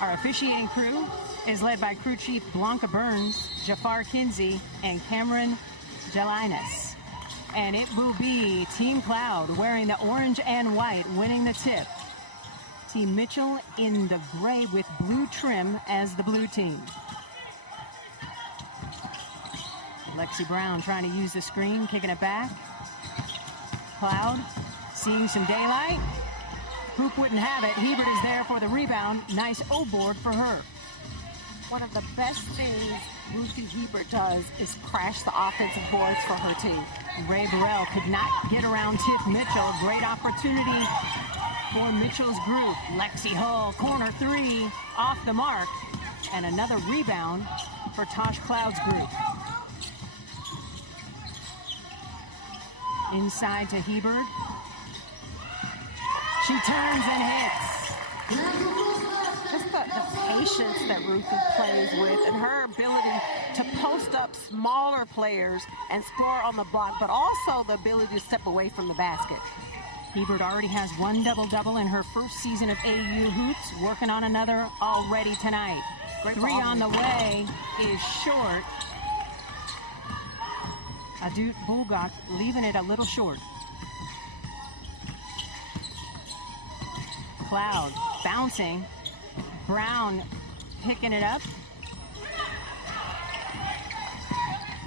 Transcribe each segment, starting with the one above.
Our officiating crew is led by crew chief Blanca Burns, Jafar Kinsey, and Cameron Jelinas. And it will be Team Cloud wearing the orange and white winning the tip. Team Mitchell in the gray with blue trim as the blue team. Lexi Brown trying to use the screen, kicking it back. Cloud seeing some daylight. Hoop wouldn't have it. Hebert is there for the rebound. Nice O-board for her. One of the best things Ruthie Hebert does is crash the offensive boards for her team. Ray Burrell could not get around Tiff Mitchell. Great opportunity for Mitchell's group. Lexi Hull, corner three, off the mark. And another rebound for Tosh Cloud's group. Inside to Hebert. She turns and hits. Just the patience that Ruthie plays with and her ability to post up smaller players and score on the block, but also the ability to step away from the basket. Hebert already has one double-double in her first season of AU hoops, working on another already tonight. Great Three on the way is short. Adut Bulgak leaving it a little short. Cloud bouncing. Brown picking it up.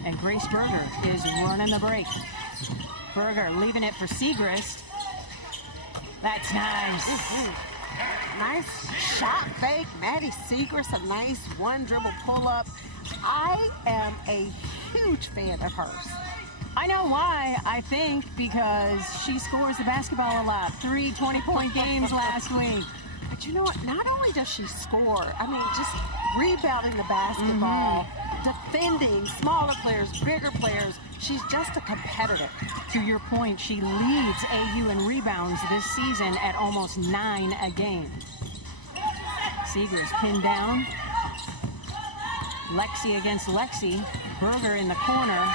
And Grace Berger is running the break. Berger leaving it for Siegrist. That's nice. Nice shot fake. Maddie Siegrist, a nice one dribble pull up. I am a huge fan of hers. I know why. I think because she scores the basketball a lot. 3 20-point games last week. But you know what? Not only does she score, I mean, just rebounding the basketball, defending smaller players, bigger players. She's just a competitor. To your point, she leads AU in rebounds this season at almost 9 a game. Seegers pinned down. Lexi against Lexi. Berger in the corner.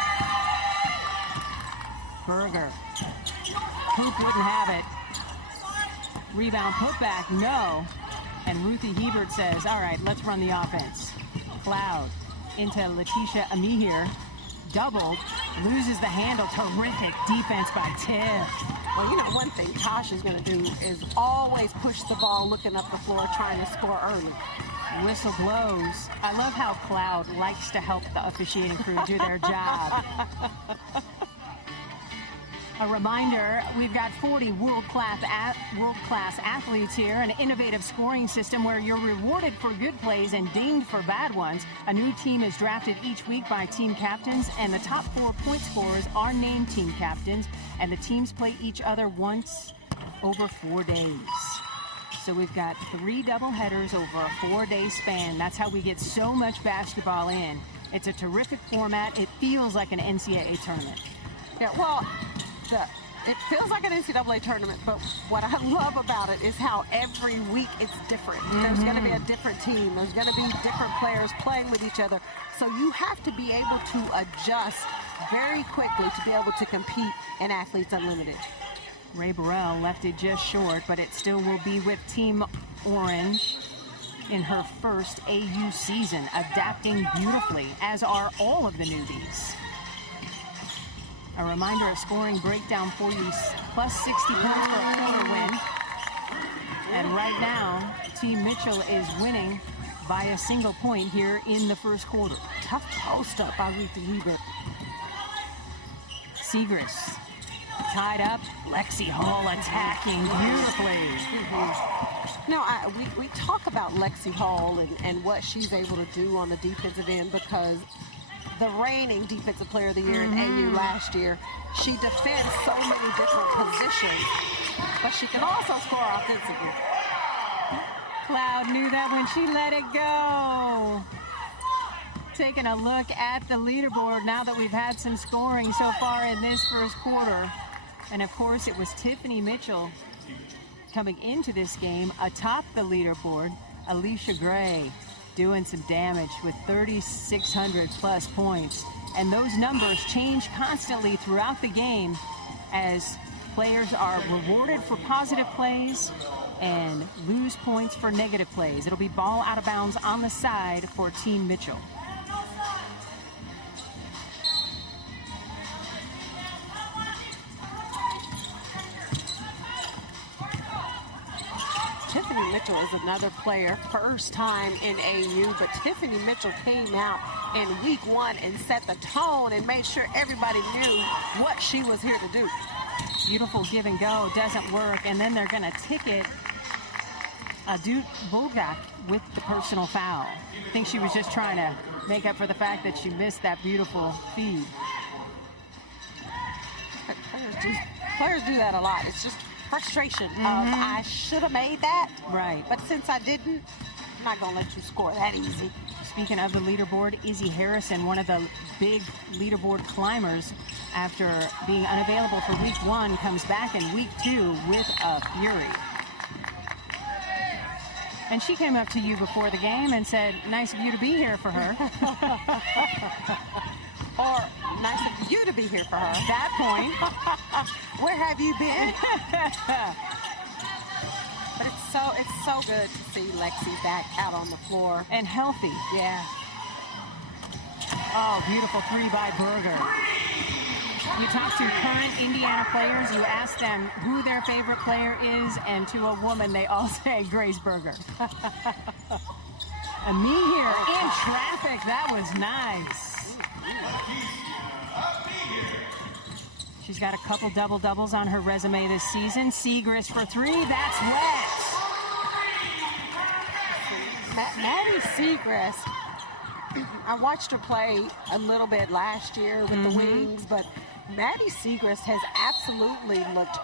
Berger. Hoop wouldn't have it. Rebound putback, no. And Ruthie Hebert says, all right, let's run the offense. Cloud into Letitia Amihir. Doubled, loses the handle. Terrific defense by Tiff. Well, you know, one thing Tosh is going to do is always push the ball, looking up the floor, trying to score early. Whistle blows. I love how Cloud likes to help the officiating crew do their job. A reminder, we've got 40 world-class athletes here, an innovative scoring system where you're rewarded for good plays and dinged for bad ones. A new team is drafted each week by team captains, and the top 4 point scorers are named team captains, and the teams play each other once over 4 days. So we've got 3 doubleheaders over a 4-day span. That's how we get so much basketball in. It's a terrific format. It feels like an NCAA tournament. Yeah, well, it feels like an NCAA tournament, but what I love about it is how every week it's different. There's going to be a different team. There's going to be different players playing with each other. So you have to be able to adjust very quickly to be able to compete in Athletes Unlimited. Ray Burrell left it just short, but it still will be with Team Orange in her first AU season, adapting beautifully, as are all of the newbies. A reminder, of scoring breakdown for you, plus 60 points for a quarter win. And right now, Team Mitchell is winning by a single point here in the first quarter. Tough post up by Ruthie Hebert. Siegrist tied up. Lexi Hull attacking beautifully. No, we talk about Lexi Hull and what she's able to do on the defensive end, because the reigning Defensive Player of the Year in AU last year, she defends so many different positions, but she can also score offensively. Cloud knew that when she let it go. Taking a look at the leaderboard now that we've had some scoring so far in this first quarter. And of course, it was Tiffany Mitchell coming into this game atop the leaderboard. Alicia Gray doing some damage with 3,600 plus points. And those numbers change constantly throughout the game as players are rewarded for positive plays and lose points for negative plays. It'll be ball out of bounds on the side for Team Mitchell. Tiffany Mitchell is another player, first time in AU, but Tiffany Mitchell came out in week 1 and set the tone and made sure everybody knew what she was here to do. Beautiful give and go, doesn't work, and then they're going to ticket Adut Bulgak with the personal foul. I think she was just trying to make up for the fact that she missed that beautiful feed. Players do that a lot. It's just frustration of I should have made that. Right. But since I didn't, I'm not going to let you score that easy. Speaking of the leaderboard, Izzy Harrison, one of the big leaderboard climbers after being unavailable for week 1, comes back in week 2 with a fury. And she came up to you before the game and said, nice of you to be here for her. Or nice of you to be here for her. That point. Where have you been? But it's so good to see Lexi back out on the floor. And healthy. Yeah. Oh, beautiful 3 by Berger. You talk to current Indiana players, you ask them who their favorite player is, and to a woman, they all say Grace Berger. And me here in traffic, that was nice. She's got a couple double-doubles on her resume this season. Siegrist for 3, that's wet. Maddie Siegrist, I watched her play a little bit last year with the Wings, but Maddie Siegrist has absolutely looked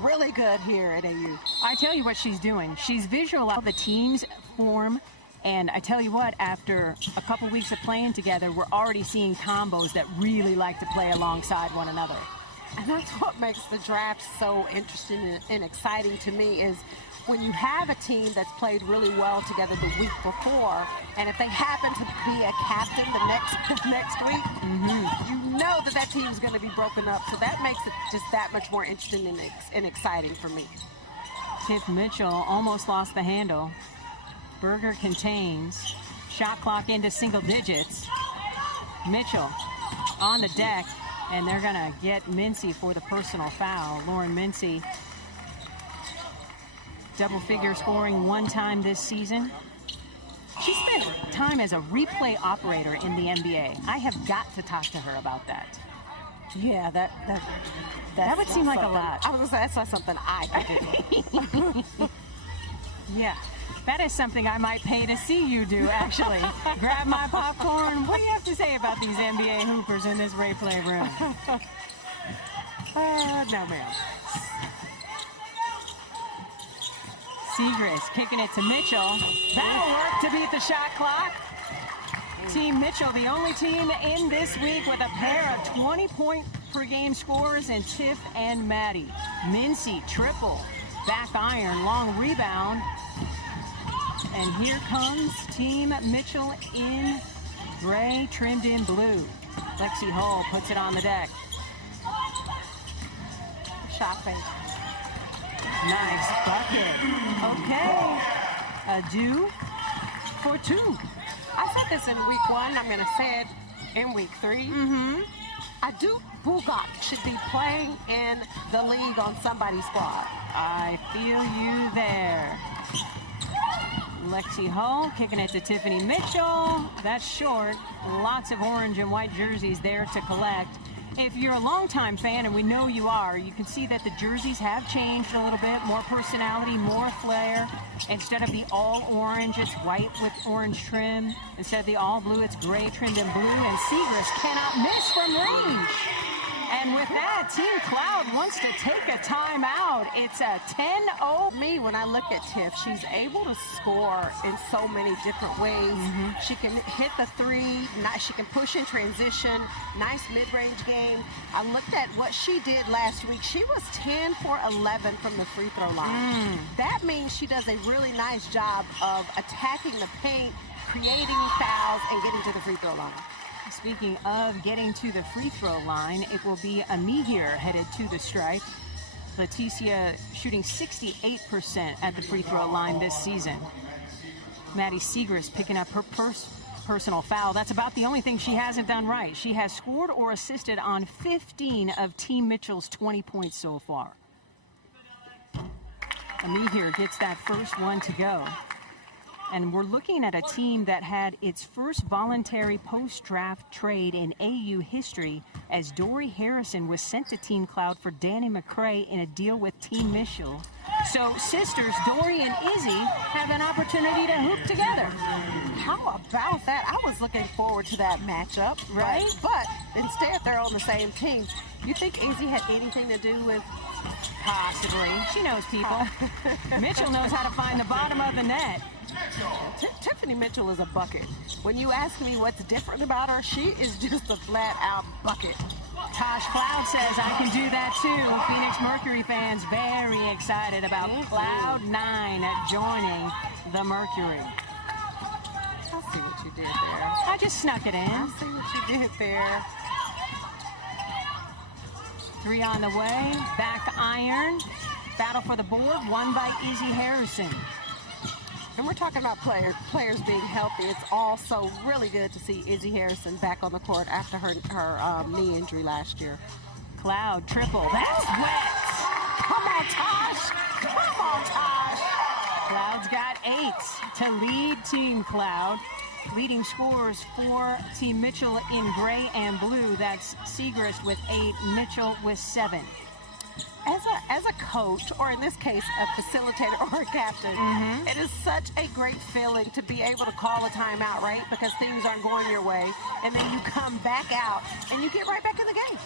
really good here at AU. I tell you what she's doing. She's visualizing the team's form, and I tell you what, after a couple weeks of playing together, we're already seeing combos that really like to play alongside one another. And that's what makes the draft so interesting and exciting to me is when you have a team that's played really well together the week before, and if they happen to be a captain the next week, you know that team is going to be broken up. So that makes it just that much more interesting and exciting for me. Tiff Mitchell almost lost the handle. Berger contains. Shot clock into single digits. Mitchell on the deck, and they're going to get Mincy for the personal foul. Lauren Mincy, double-figure scoring 1 time this season. She spent time as a replay operator in the NBA. I have got to talk to her about that. Yeah, that would seem like a lot. I was going to say, that's not something I could do. Yeah, that is something I might pay to see you do, actually. Grab my popcorn. What do you have to say about these NBA hoopers in this replay room? No, ma'am. Siegrist kicking it to Mitchell. That'll work to beat the shot clock. Team Mitchell, the only team in this week with a pair of 20-point-per-game scorers in Tiff and Maddie. Mincy, triple. Back iron, long rebound. And here comes Team Mitchell in gray, trimmed in blue. Lexi Hull puts it on the deck. Shot fake. Nice bucket. Okay. Adut for 2. I said this in week 1. I'm going to say it in week 3. Adut Bulgak should be playing in the league on somebody's squad. I feel you there. Lexi Hull kicking it to Tiffany Mitchell. That's short. Lots of orange and white jerseys there to collect. If you're a longtime fan, and we know you are, you can see that the jerseys have changed a little bit. More personality, more flair. Instead of the all orange, it's white with orange trim. Instead of the all blue, it's gray trimmed in blue. And Siegrist cannot miss from range. And with that, Team Cloud wants to take a timeout. It's a 10-0. Me, when I look at Tiff, she's able to score in so many different ways. She can hit the 3. She can push in transition. Nice mid-range game. I looked at what she did last week. She was 10 for 11 from the free throw line. That means she does a really nice job of attacking the paint, creating fouls, and getting to the free throw line. Speaking of getting to the free throw line, it will be Amihir headed to the stripe. Leticia shooting 68% at the free throw line this season. Maddie Siegrist picking up her first personal foul. That's about the only thing she hasn't done right. She has scored or assisted on 15 of Team Mitchell's 20 points so far. Amihere gets that first one to go. And we're looking at a team that had its first voluntary post-draft trade in AU history as Dory Harrison was sent to Team Cloud for Danny McCray in a deal with Team Mitchell. So sisters Dory and Izzy have an opportunity to hoop together. How about that? I was looking forward to that matchup, right? But instead they're on the same team. You think Izzy had anything to do with? Possibly. She knows people. Mitchell knows how to find the bottom of the net. Tiffany Mitchell is a bucket. When you ask me what's different about her, she is just a flat-out bucket. Tosh Cloud says I can do that too. Phoenix Mercury fans very excited about Cloud9 joining the Mercury. I see what you did there. I just snuck it in. I see what you did there. 3 on the way. Back iron. Battle for the board. Won by Izzy Harrison. And we're talking about players being healthy. It's also really good to see Izzy Harrison back on the court after her knee injury last year. Cloud triple. That's wet. Come on, Tosh. Come on, Tosh. Cloud's got 8 to lead Team Cloud. Leading scorers for Team Mitchell in gray and blue. That's Siegrist with 8, Mitchell with 7. As a coach, or in this case, a facilitator or a captain, it is such a great feeling to be able to call a timeout, right? Because things aren't going your way, and then you come back out and you get right back in the game.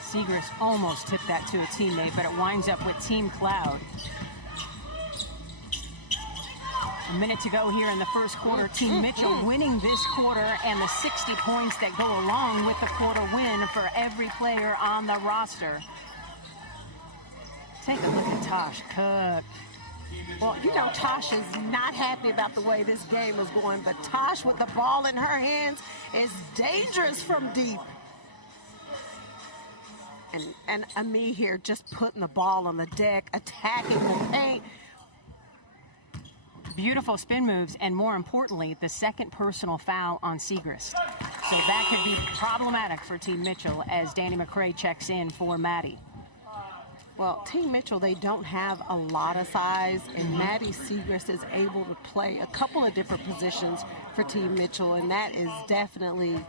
Siegrist almost tipped that to a teammate, but it winds up with Team Cloud. A minute to go here in the first quarter. Team Mitchell winning this quarter and the 60 points that go along with the quarter win for every player on the roster. Take a look at Tosh cook. Well, you know Tosh is not happy about the way this game is going, but Tosh with the ball in her hands is dangerous from deep. And Ami here just putting the ball on the deck, attacking the paint. Beautiful spin moves, and more importantly, the second personal foul on Siegrist. So that could be problematic for Team Mitchell as Danny McCray checks in for Maddie. Well, Team Mitchell, they don't have a lot of size, and Maddie Siegrist is able to play a couple of different positions for Team Mitchell, and that is definitely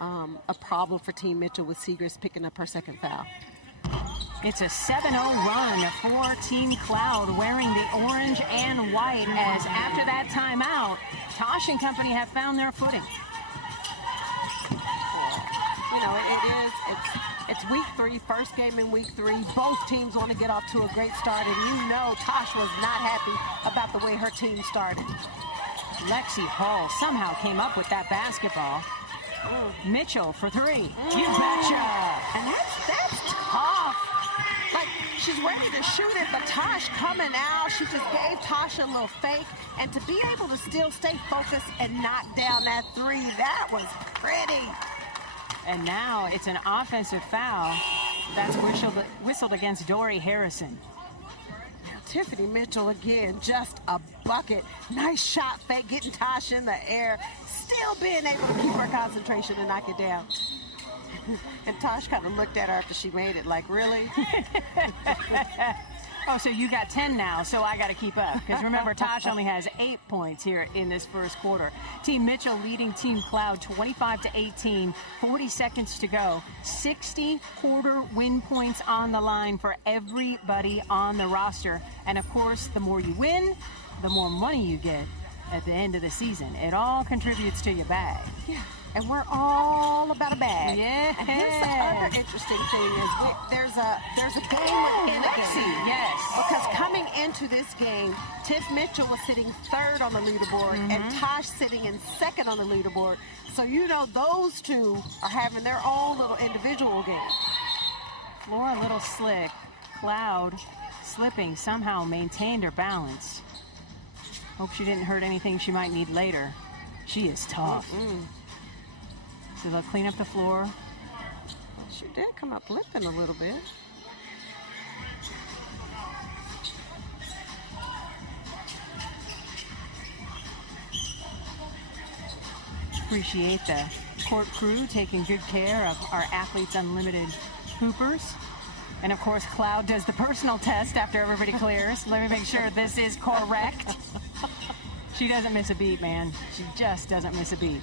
a problem for Team Mitchell with Siegrist picking up her second foul. It's a 7-0 run for Team Cloud wearing the orange and white as after that timeout, Tosh and company have found their footing. You know, it's week 3, first game in week 3. Both teams want to get off to a great start, and you know Tosh was not happy about the way her team started. Lexi Hall somehow came up with that basketball. Mitchell for 3. You betcha. And that's tough. Like, she's ready to shoot it, but Tosh coming out. She just gave Tosh a little fake. And to be able to still stay focused and knock down that 3, that was pretty. And now it's an offensive foul that's whistled against Dory Harrison. Now, Tiffany Mitchell again, just a bucket. Nice shot fake, getting Tosh in the air. Still being able to keep her concentration and knock it down. And Tosh kind of looked at her after she made it, like, really? Oh, so you got 10 now, so I got to keep up. Because remember, Tosh only has 8 points here in this first quarter. Team Mitchell leading Team Cloud 25-18, 40 seconds to go. 60 quarter win points on the line for everybody on the roster. And of course, the more you win, the more money you get at the end of the season. It all contributes to your bag. Yeah. And we're all about a bag. Yeah. And here's the other interesting thing is there's a game within a game. Yes. Because coming into this game, Tiff Mitchell was sitting 3rd on the leaderboard and Tosh sitting in 2nd on the leaderboard. So you know those two are having their own little individual game. Floor a little slick. Cloud slipping somehow maintained her balance. Hope she didn't hurt anything she might need later. She is tough. So they'll clean up the floor. She did come up limping a little bit. Appreciate the court crew taking good care of our Athletes Unlimited hoopers. And of course, Cloud does the personal test after everybody clears. Let me make sure this is correct. She doesn't miss a beat, man. She just doesn't miss a beat.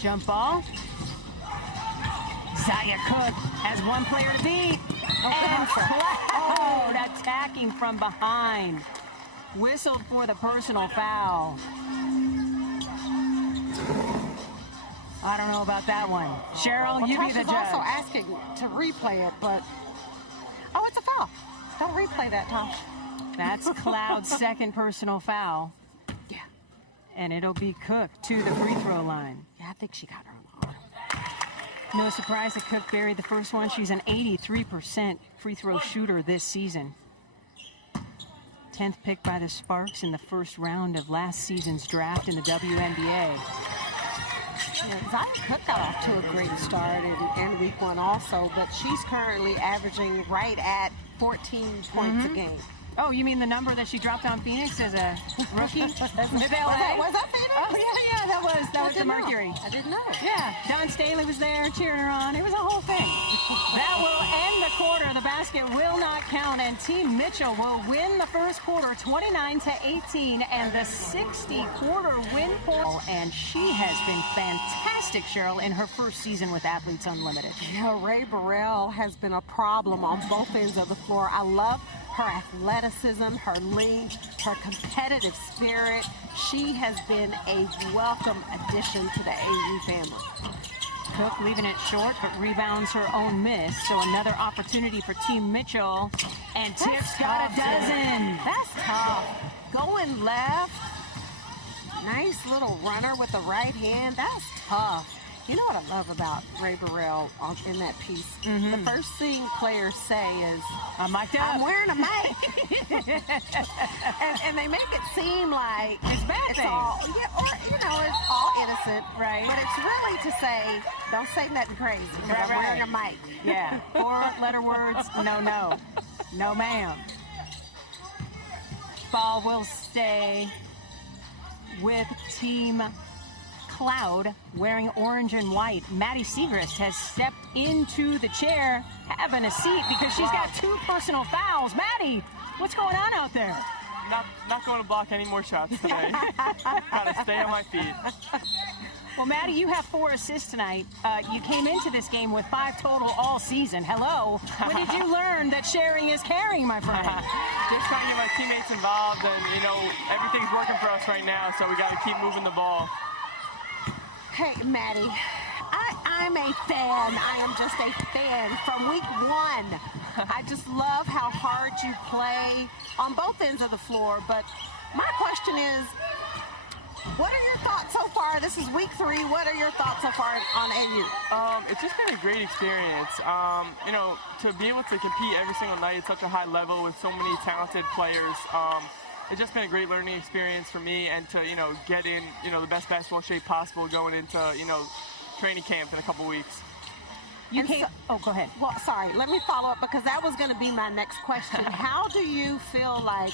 Jump ball. Zaya Cook has one player to beat. And Cloud attacking from behind. Whistled for the personal foul. I don't know about that one. Cheryl, you be the judge. Tosh is also asking to replay it, but... Oh, it's a foul. Don't replay that, Tosh. That's Cloud's second personal foul. Yeah. And it'll be Cook to the free throw line. Yeah, I think she got her on the arm. No surprise that Cook buried the first one. She's an 83% free throw shooter this season. 10th pick by the Sparks in the first round of last season's draft in the WNBA. Yeah, Zaya Cook got off to a great start in week one also, but she's currently averaging right at 14 points a game. Oh, you mean the number that she dropped on Phoenix as a rookie? Was that Phoenix? Oh, yeah, that was the Mercury. I didn't know. Yeah, Don Staley was there cheering her on. It was a whole thing. That will end the quarter. The basket will not count, and Team Mitchell will win the first quarter 29-18, and the 60-quarter win total. And she has been fantastic, Cheryl, in her first season with Athletes Unlimited. Yeah, Ray Burrell has been a problem on both ends of the floor. I love her athleticism, her length, her competitive spirit. She has been a welcome addition to the AU family. Cook leaving it short, but rebounds her own miss. So another opportunity for Team Mitchell. And Tiff's got a dozen. That's tough. Going left. Nice little runner with the right hand. That's tough. You know what I love about Ray Burrell in that piece? The first thing players say is, I'm mic'd up. I'm wearing a mic. and they make it seem like it's bad it's all, it's all innocent. Right. But it's really to say, don't say nothing crazy because I'm wearing a mic. Yeah. 4-letter words, no. No, ma'am. Ball will stay with Team Cloud wearing orange and white. Maddie Siegrist has stepped into the chair, having a seat because she's got 2 personal fouls. Maddie, what's going on out there? Not going to block any more shots tonight. Gotta stay on my feet. Well, Maddie, you have 4 assists tonight. You came into this game with 5 total all season. Hello. When did you learn that sharing is caring, my friend? Just trying to get my teammates involved, and everything's working for us right now, so we got to keep moving the ball. Hey, Maddie, I'm a fan. I am just a fan from week 1. I just love how hard you play on both ends of the floor. But my question is, what are your thoughts so far? This is week 3. What are your thoughts so far on AU? It's just been a great experience. To be able to compete every single night at such a high level with so many talented players. It's just been a great learning experience for me, and to get in the best basketball shape possible going into training camp in a couple weeks. Go ahead. Well, sorry, let me follow up because that was going to be my next question. How do you feel like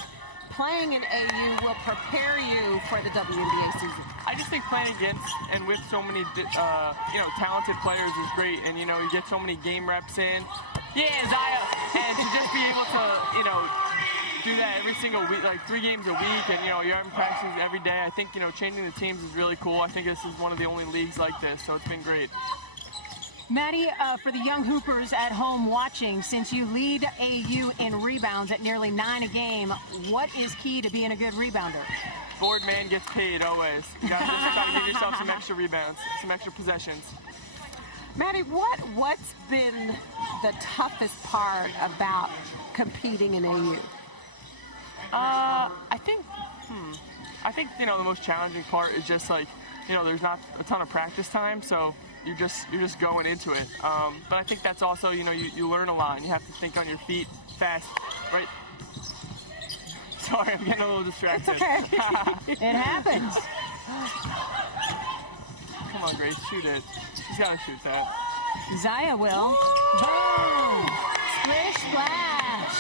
playing in AU will prepare you for the WNBA season? I just think playing against and with so many talented players is great, and you get so many game reps in. Yeah, Zaya, and to just be able to do that every single week, like 3 games a week, and you're having practices every day. I think changing the teams is really cool. I think this is one of the only leagues like this, so it's been great. Maddie, for the young hoopers at home watching, since you lead AU in rebounds at nearly 9 a game, what is key to being a good rebounder? Board man gets paid always. You gotta just try to give yourself some extra rebounds, some extra possessions. Maddie, what's been the toughest part about competing in AU? I think the most challenging part is just there's not a ton of practice time, so you're just going into it. But I think that's also you learn a lot, and you have to think on your feet fast, right? Sorry, I'm getting a little distracted. It's okay. It happens. Come on, Grace, shoot it. She's gotta shoot that. Zaya will. Boom! Splish splash.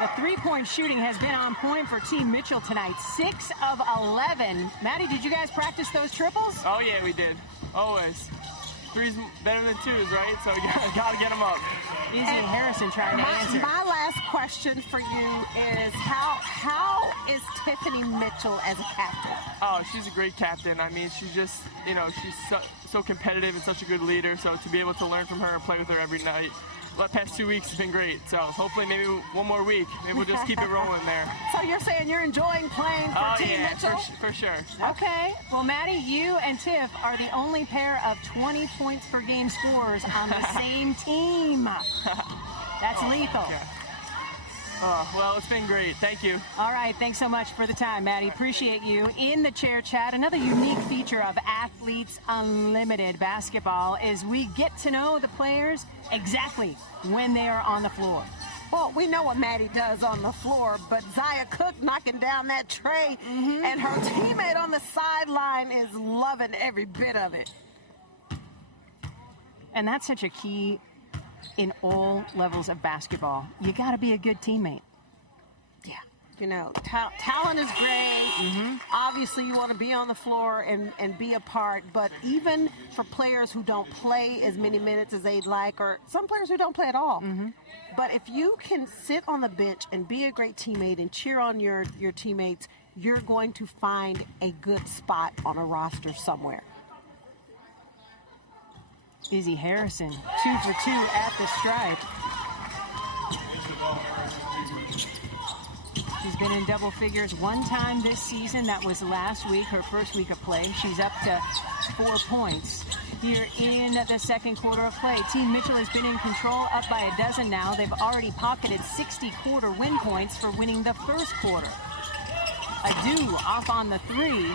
The three-point shooting has been on point for Team Mitchell tonight. 6 of 11. Maddie, did you guys practice those triples? Oh, yeah, we did. Always. Three's better than twos, right? So you got to get them up. Izzy and Harrison trying to answer. My last question for you is how is Tiffany Mitchell as a captain? Oh, she's a great captain. I mean, she's just, she's so competitive and such a good leader. So to be able to learn from her and play with her every night, the past 2 weeks has been great. So hopefully maybe one more week. Maybe we'll just keep it rolling there. So you're saying you're enjoying playing for Team Mitchell? For sure. Okay. Well, Maddie, you and Tiff are the only pair of 20 points per game scorers on the same team. That's lethal. Yeah. Oh, well, it's been great. Thank you. All right. Thanks so much for the time, Maddie. Appreciate you. In the chair chat, another unique feature of Athletes Unlimited basketball is we get to know the players exactly when they are on the floor. Well, we know what Maddie does on the floor, but Zia Cook knocking down that tray, and her teammate on the sideline is loving every bit of it. And that's such a key in all levels of basketball. You got to be a good teammate. Yeah. Talent is great. Obviously, you want to be on the floor and be a part, but even for players who don't play as many minutes as they'd like, or some players who don't play at all, but if you can sit on the bench and be a great teammate and cheer on your teammates, you're going to find a good spot on a roster somewhere. Izzy Harrison, 2 for 2 at the stripe. She's been in double figures one time this season. That was last week, her first week of play. She's up to 4 points here in the second quarter of play. Team Mitchell has been in control, up by a dozen now. They've already pocketed 60 quarter win points for winning the first quarter. Adu off on the three,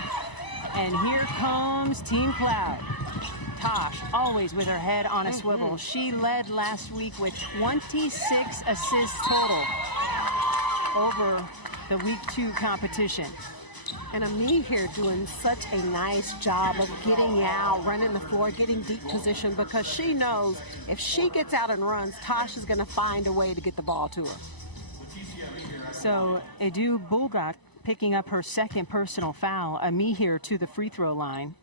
and here comes Team Cloud. Tosh, always with her head on a swivel. She led last week with 26 assists total over the week 2 competition. And Ami here doing such a nice job of getting out, running the floor, getting deep position, because she knows if she gets out and runs, Tosh is going to find a way to get the ball to her. So Edu Bulgak picking up her second personal foul. Ami here to the free throw line.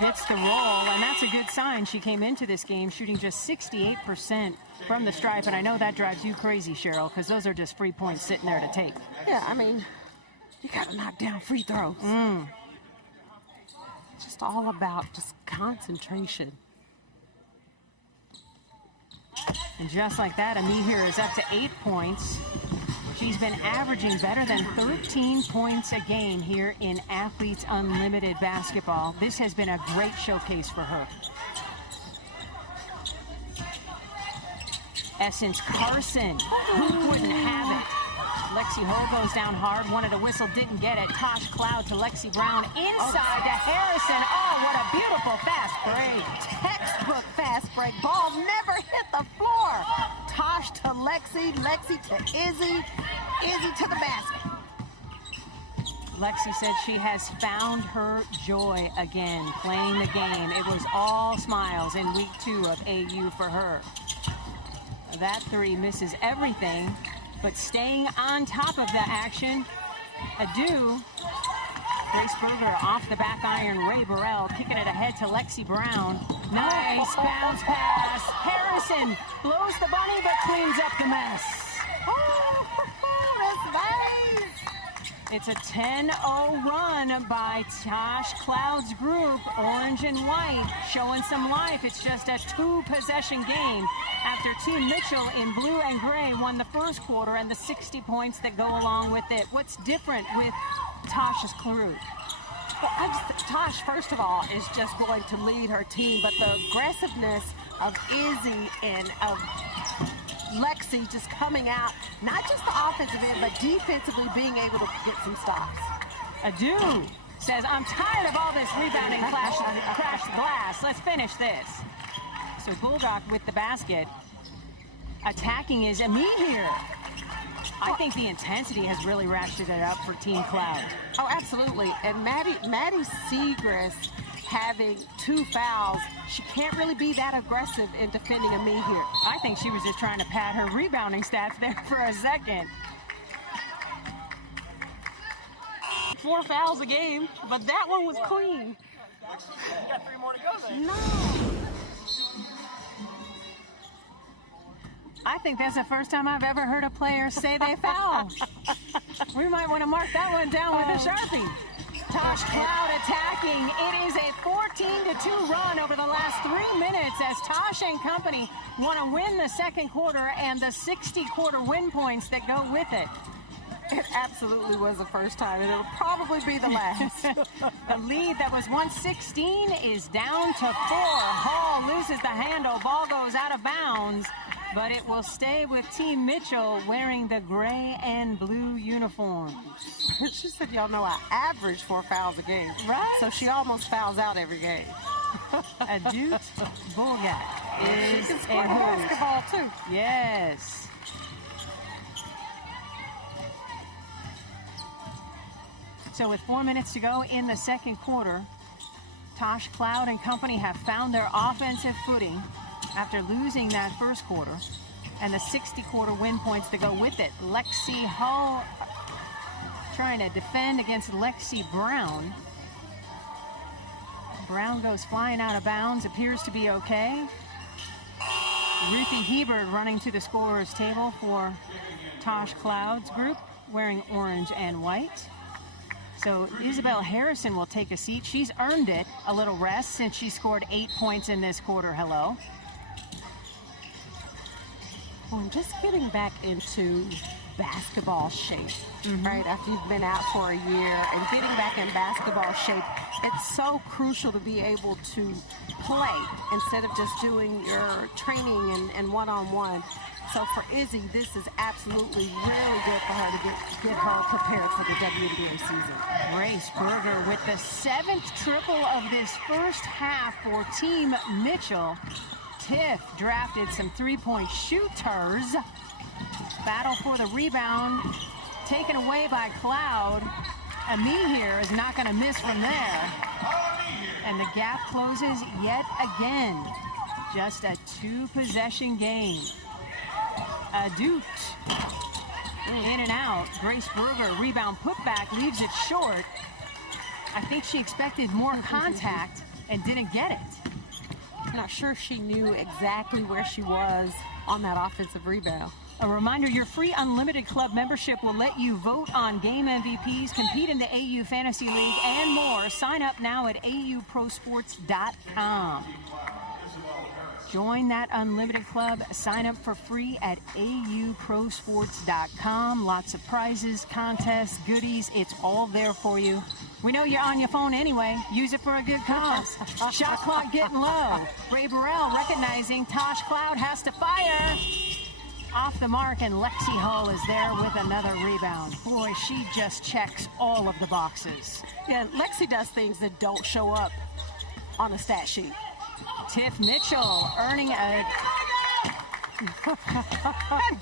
Gets the roll, and that's a good sign. She came into this game shooting just 68% from the stripe, and I know that drives you crazy, Cheryl, because those are just free points sitting there to take. Yeah, I mean, you got to knock down free throws. It's just all about just concentration. And just like that, Ami here is up to 8 points. She's been averaging better than 13 points a game here in Athletes Unlimited basketball. This has been a great showcase for her. Essence Carson, who wouldn't have it? Lexi Ho goes down hard, wanted a whistle, didn't get it. Tosh Cloud to Lexi Brown, inside to Harrison. Oh, what a beautiful fast break. Textbook fast break. Ball never hit the floor. Tosh to Lexi, Lexi to Izzy, Izzy to the basket. Lexi said she has found her joy again playing the game. It was all smiles in week 2 of AU for her. That three misses everything, but staying on top of the action, Adu, Grace Berger off the back iron, Ray Burrell kicking it ahead to Lexi Brown. Nice bounce pass. Harrison blows the bunny but cleans up the mess. Oh, that's nice. It's a 10-0 run by Tosh Cloud's group. Orange and white showing some life. It's just a 2-possession game after Team Mitchell in blue and gray won the first quarter and the 60 points that go along with it. What's different with Tosh's crew? Well, Tosh, first of all, is just going to lead her team, but the aggressiveness of Izzy and of Lexi just coming out, not just the offensive end, but defensively being able to get some stops. Adu says, I'm tired of all this rebounding, crash glass. Let's finish this. So Bulldog with the basket. Attacking is Ami here. I think the intensity has really ratcheted it up for Team Cloud. Oh, absolutely. And Maddie Segrist having 2 fouls, she can't really be that aggressive in defending Amie here. I think she was just trying to pad her rebounding stats there for a second. 4 fouls a game, but that one was clean. You got 3 more to go then. No. I think that's the first time I've ever heard a player say they foul. We might want to mark that one down with a Sharpie. Tosh Cloud attacking. It is a 14-2 run over the last 3 minutes as Tosh and company want to win the second quarter and the 60-quarter win points that go with it. It absolutely was the first time, and it'll probably be the last. The lead that was 116 is down to 4. Hall loses the handle. Ball goes out of bounds, but it will stay with Team Mitchell wearing the gray and blue uniforms. She said, y'all know I average 4 fouls a game. Right. So she almost fouls out every game. Adut Bulgat is She can a score host. basketball, too. Yes. So with 4 minutes to go in the second quarter, Tosh Cloud and company have found their offensive footing after losing that first quarter and the 60-quarter win points to go with it. Lexi Hull trying to defend against Lexi Brown. Brown goes flying out of bounds, appears to be okay. Ruthie Hebert running to the scorer's table for Tosh Cloud's group, wearing orange and white. So Isabel Harrison will take a seat. She's earned it a little rest since she scored 8 points in this quarter. Hello. Well, I'm just getting back into basketball shape, right? After you've been out for a year and getting back in basketball shape, it's so crucial to be able to play instead of just doing your training and one-on-one. So for Izzy, this is absolutely really good for her to get her prepared for the WNBA season. Grace Berger with the 7th triple of this first half for Team Mitchell. Tiff drafted some three-point shooters. Battle for the rebound taken away by Cloud. Amie here is not going to miss from there. And the gap closes yet again. Just a 2-possession game. Adut in and out. Grace Berger, rebound putback, leaves it short. I think she expected more contact and didn't get it. I'm not sure she knew exactly where she was on that offensive rebound. A reminder, your free Unlimited Club membership will let you vote on game MVPs, compete in the AU Fantasy League, and more. Sign up now at auprosports.com. Join that Unlimited Club. Sign up for free at auprosports.com. Lots of prizes, contests, goodies. It's all there for you. We know you're on your phone anyway. Use it for a good cause. Shot clock getting low. Ray Burrell recognizing Tosh Cloud has to fire. Off the mark, and Lexi Hull is there with another rebound. Boy, she just checks all of the boxes. Yeah, Lexi does things that don't show up on the stat sheet. Tiff Mitchell earning a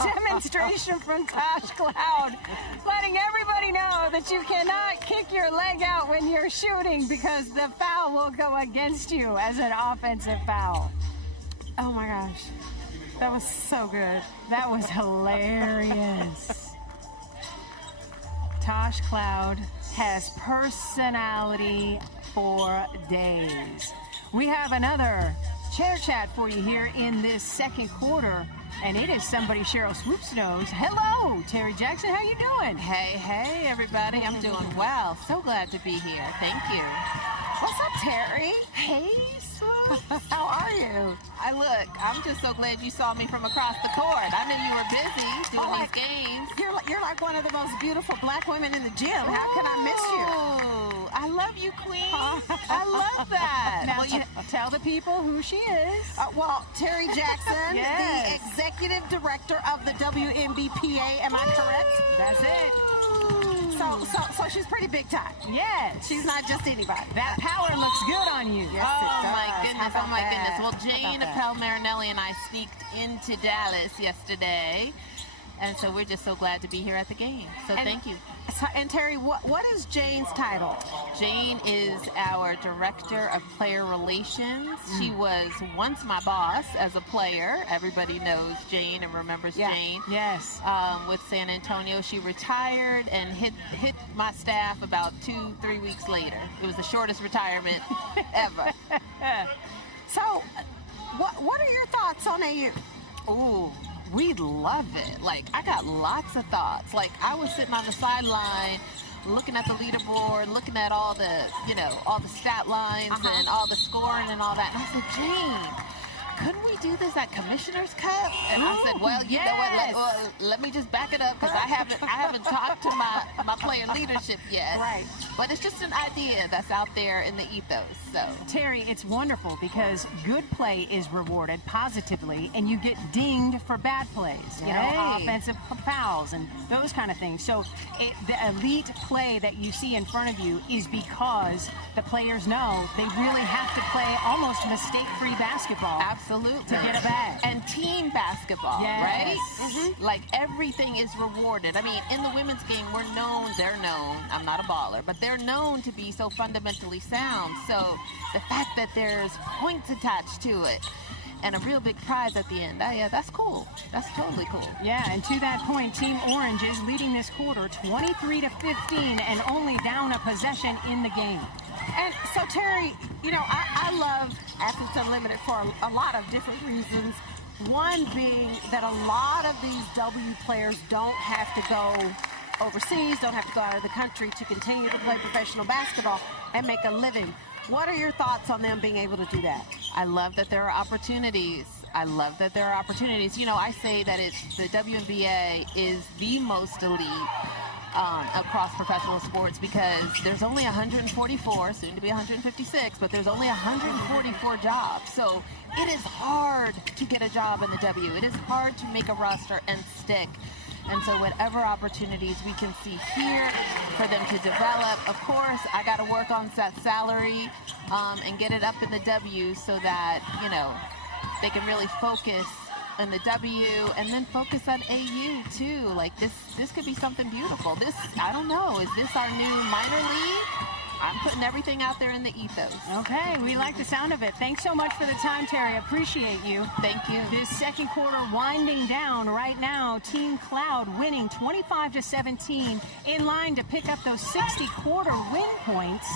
demonstration from Tosh Cloud, letting everybody know that you cannot kick your leg out when you're shooting because the foul will go against you as an offensive foul. Oh my gosh, that was so good. That was hilarious. Tosh Cloud has personality for days. We have another chair chat for you here in this second quarter, and it is somebody Cheryl Swoops knows. Hello, Terry Jackson. How you doing? Hey, everybody. I'm doing well. So glad to be here. Thank you. What's up, Terry? Hey, Swoops. How are you? I'm just so glad you saw me from across the court. I knew you were busy doing these games. You're like one of the most beautiful black women in the gym. How can I miss you? Ooh, I love you, Queen. I love that. Now, Well, tell the people who she is. Terry Jackson, Yes. the executive director of the WNBPA. Am I correct? That's it. So she's pretty big time. Yes. She's not just anybody. That power looks good on you. Yes, Oh it does. my goodness, How oh my about goodness. that? Well, How Jane about that? Appel Marinelli and I sneaked into Dallas yesterday And so we're just so glad to be here at the game. So thank you. So, and Terry, what is Jane's title? Jane is our Director of Player Relations. She was once my boss as a player. Everybody knows Jane and remembers Jane. Yes. With San Antonio, she retired and hit my staff about 2-3 weeks later. It was the shortest retirement ever. So, what are your thoughts on AU? Ooh, we love it. Like, I got lots of thoughts. Like, I was sitting on the sideline looking at the leaderboard, looking at all the, all the stat lines and all the scoring and all that. And I said, Jane, couldn't we do this at Commissioner's Cup? And I said, well, you know what, let me just back it up because I haven't talked to my player leadership yet. Right. But it's just an idea that's out there in the ethos. So Terry, it's wonderful because good play is rewarded positively and you get dinged for bad plays, offensive fouls and those kind of things. So the elite play that you see in front of you is because the players know they really have to play almost mistake-free basketball. Absolutely. To get a bag. And team basketball, yes. right? Like everything is rewarded. I mean, in the women's game, they're known, I'm not a baller, but they're known to be so fundamentally sound. So the fact that there's points attached to it and a real big prize at the end, yeah, that's cool. That's totally cool. Yeah, and to that point, Team Orange is leading this quarter 23-15 and only down a possession in the game. And so, Terry, I love Athletes Unlimited for a lot of different reasons. One being that a lot of these W players don't have to go overseas, don't have to go out of the country to continue to play professional basketball and make a living. What are your thoughts on them being able to do that? I love that there are opportunities. I say that the WNBA is the most elite across professional sports because there's only 144, soon to be 156, but there's only 144 jobs. So it is hard to get a job in the W. It is hard to make a roster and stick. And so whatever opportunities we can see here for them to develop, of course, I got to work on that salary and get it up in the W so that, they can really focus in the W and then focus on AU too. Like this could be something beautiful. I don't know, is this our new minor league? I'm putting everything out there in the ethos. Okay, we like the sound of it. Thanks so much for the time, Terry. Appreciate you. Thank you. This second quarter winding down right now. Team Cloud winning 25-17, in line to pick up those 60 quarter win points.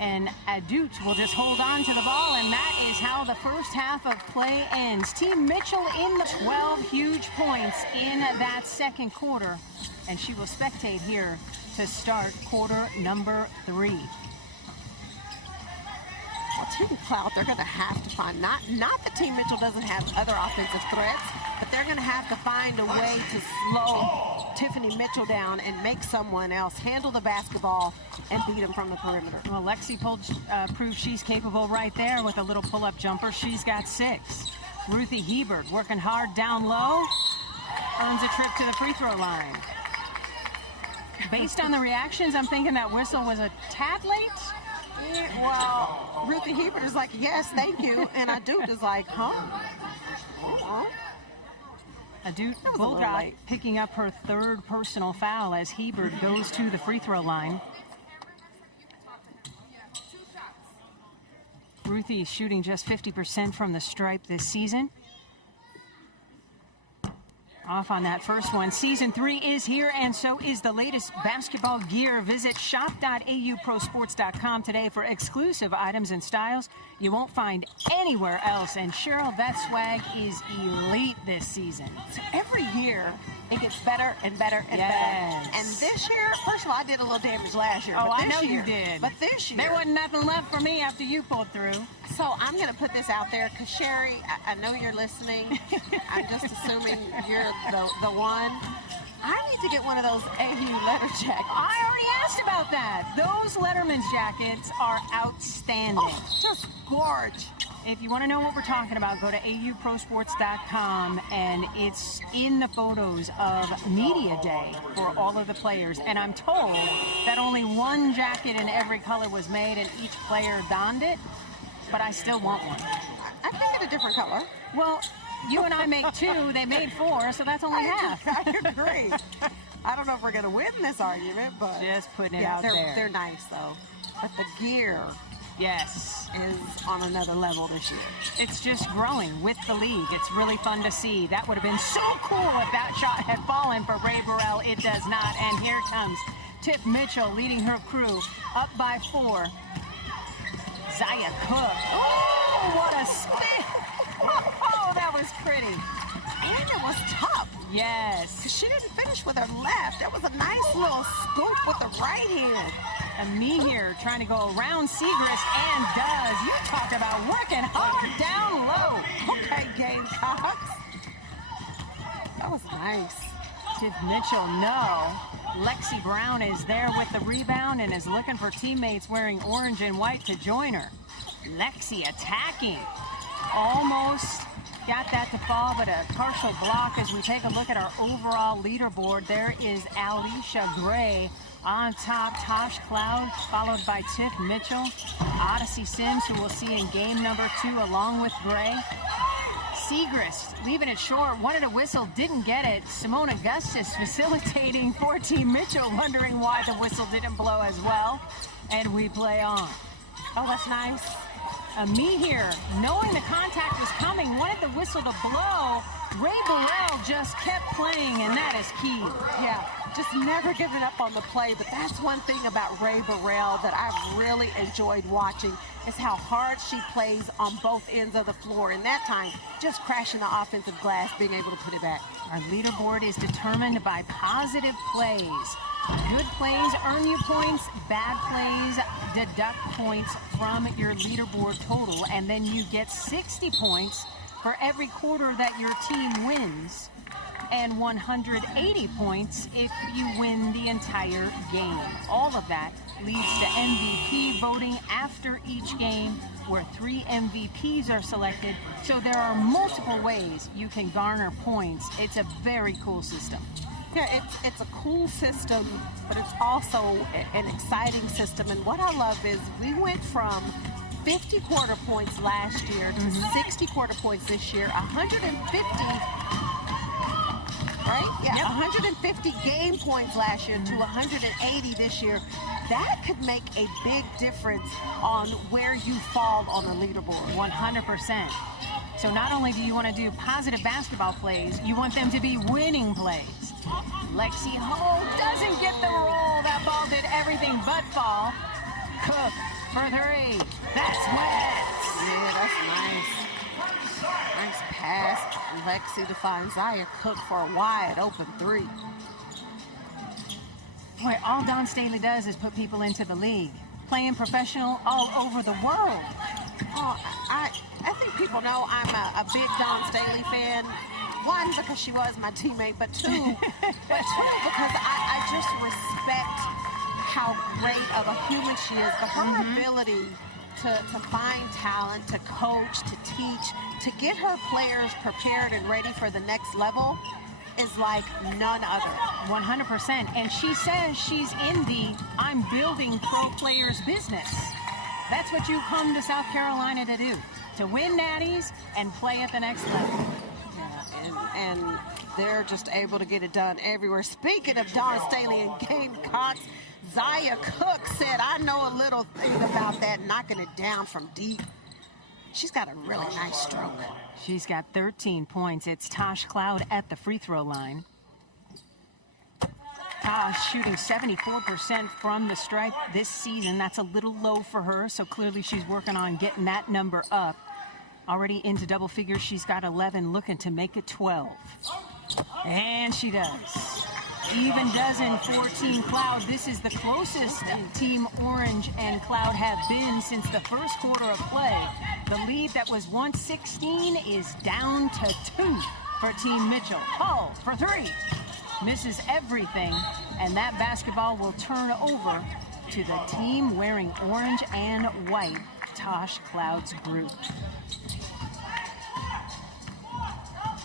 And Adut will just hold on to the ball, and that is how the first half of play ends. Team Mitchell in the 12 huge points in that second quarter, and she will spectate here to start quarter number 3. Well, Team Cloud, they're going to have to find, not that Team Mitchell doesn't have other offensive threats, but they're going to have to find a way to slow Tiffany Mitchell down and make someone else handle the basketball and beat them from the perimeter. Well, Lexi proved she's capable right there with a little pull-up jumper. She's got 6. Ruthie Hebert working hard down low, earns a trip to the free throw line. Based on the reactions, I'm thinking that whistle was a tad late. Yeah, well, Ruthie Hebert is like, yes, thank you. And Adut is like, huh? Adut Bulldog picking up her 3rd personal foul as Hebert goes to the free throw line. Ruthie shooting just 50% from the stripe this season. Off on that first one. Season 3 is here, and so is the latest basketball gear. Visit shop.auprosports.com today for exclusive items and styles you won't find anywhere else. And Cheryl, that swag is elite this season. So every year, it gets better and better and better. And this year, first of all, I did a little damage last year. Oh, but I know year, you did. But this year, there wasn't nothing left for me after you pulled through. So I'm going to put this out there because, Sherry, I know you're listening. I'm just assuming you're the one. I need to get one of those AU letter jackets. I already asked about that. Those Letterman's jackets are outstanding. Oh, just gorge. If you want to know what we're talking about, go to auprosports.com, and it's in the photos of Media Day for all of the players. And I'm told that only one jacket in every color was made, and each player donned it, but I still want one. I can get a different color. Well, You and I make 2, they made 4, so that's only half. I agree. I don't know if we're going to win this argument, but Just putting it yeah, out there. they're nice though. But the gear Yes. is on another level this year. It's just growing with the league. It's really fun to see. That would have been so cool if that shot had fallen for Ray Burrell. It does not. And here comes Tiff Mitchell leading her crew up by 4. Zaya Cook. Oh, what a spin. Oh, that was pretty. And it was tough. Yes. Because she didn't finish with her left. That was a nice little scoop with the right hand. And me here trying to go around Segrist and does. You talk about working hard down low. Okay, Gamecocks. That was nice. Tiff Mitchell, no. Lexi Brown is there with the rebound and is looking for teammates wearing orange and white to join her. Lexi attacking. Almost got that to fall, but a partial block as we take a look at our overall leaderboard. There is Alicia Gray on top, Tosh Cloud, followed by Tiff Mitchell, Odyssey Sims, who we'll see in game number 2 along with Gray. Segrist leaving it short, wanted a whistle, didn't get it. Simone Augustus facilitating for Team Mitchell, wondering why the whistle didn't blow as well. And we play on. Oh, that's nice. Me here, knowing the contact was coming, wanted the whistle to blow. Ray Burrell just kept playing, and that is key. Yeah, just never giving up on the play. But that's one thing about Ray Burrell that I've really enjoyed watching is how hard she plays on both ends of the floor. And that time, just crashing the offensive glass, being able to put it back. Our leaderboard is determined by positive plays. Good plays earn you points, bad plays deduct points from your leaderboard total, and then you get 60 points for every quarter that your team wins, and 180 points if you win the entire game. All of that leads to MVP voting after each game, where 3 MVPs are selected. So there are multiple ways you can garner points. It's a very cool system. Yeah, it's a cool system, but it's also an exciting system. And what I love is we went from 50 quarter points last year to 60 quarter points this year, 150, right? Yeah, Yep. 150 game points last year to 180 this year. That could make a big difference on where you fall on the leaderboard. 100%. So not only do you want to do positive basketball plays, you want them to be winning plays. Lexi Ho doesn't get the roll. That ball did everything but fall. Cook for 3. That's wet. Yeah, that's nice. Nice pass. Lexi to find Zaya Cook for a wide open 3. Boy, all Dawn Staley does is put people into the league, playing professional all over the world. Oh, I think people know I'm a big Dawn Staley fan. 1, because she was my teammate, but 2, because I just respect how great of a human she is. But her ability to find talent, to coach, to teach, to get her players prepared and ready for the next level is like none other. 100%. And she says she's in the I'm building pro players business. That's what you come to South Carolina to do, to win natties and play at the next level. Yeah, and they're just able to get it done everywhere. Speaking of Dawn Staley and Gamecocks, Zaya Cook said, I know a little thing about that, knocking it down from deep. She's got a really nice stroke. She's got 13 points. It's Tosh Cloud at the free throw line. Tosh shooting 74% from the stripe this season. That's a little low for her, so clearly she's working on getting that number up. Already into double figures, she's got 11, looking to make it 12. And she does. Even dozen for Team Cloud. This is the closest Team Orange and Cloud have been since the first quarter of play. The lead that was once 16 is down to 2 for Team Mitchell. Hall for 3. Misses everything, and that basketball will turn over to the team wearing orange and white, Tosh Cloud's group.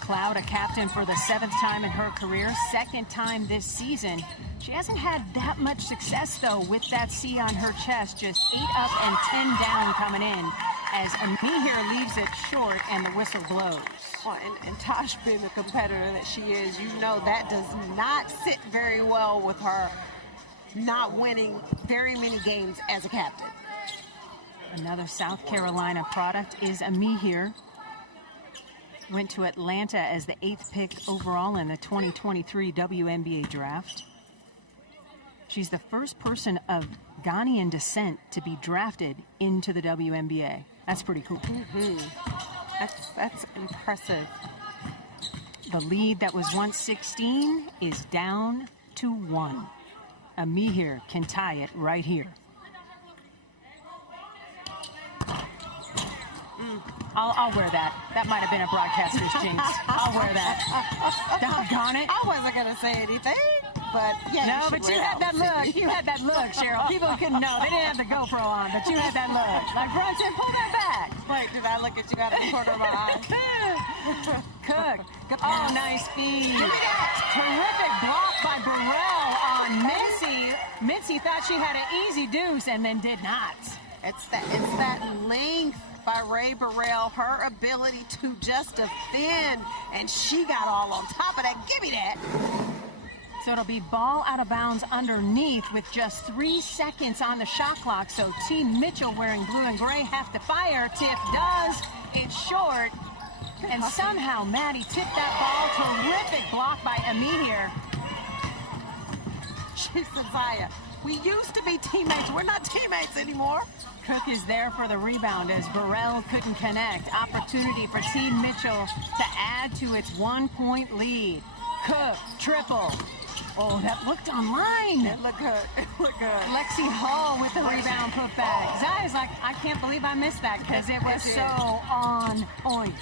Cloud, a captain for the 7th time in her career, 2nd time this season. She hasn't had that much success, though, with that C on her chest, just 8 up and 10 down coming in. as Amihir leaves it short and the whistle blows. Well, and Tosh being the competitor that she is, you know that does not sit very well with her not winning very many games as a captain. Another South Carolina product is Amihir. Went to Atlanta as the 8th pick overall in the 2023 WNBA draft. She's the first person of Ghanaian descent to be drafted into the WNBA. That's pretty cool. That's impressive. The lead that was once 16 is down to 1. Amihir can tie it right here. I'll wear that. That might have been a broadcaster's jinx. I'll wear that. Doggone it. I wasn't going to say anything, but yeah. No, but you had that look. You had that look, Cheryl. People couldn't know. They didn't have the GoPro on, but you had that look. Like, Brunson, pull that back. Wait, did I look at you out of the corner of my eye? Cook. Oh, nice feed. Terrific block by Burrell on Mitzi. Mitzi thought she had an easy deuce and then did not. It's that length by Ray Burrell, her ability to just defend, and she got all on top of that. Give me that. So it'll be ball out of bounds underneath with just 3 seconds on the shot clock. So Team Mitchell, wearing blue and gray, have to fire. Tiff does. It's short. And somehow Maddie tipped that ball. Terrific block by Amihir. She said, Zaya, we used to be teammates. We're not teammates anymore. Cook is there for the rebound as Burrell couldn't connect. Opportunity for Team Mitchell to add to its 1-point lead. Cook, triple. Oh, that looked online. It looked good. It looked good. Lexi Hall with the rebound putback. Zaya's like, I can't believe I missed that because it was so on point.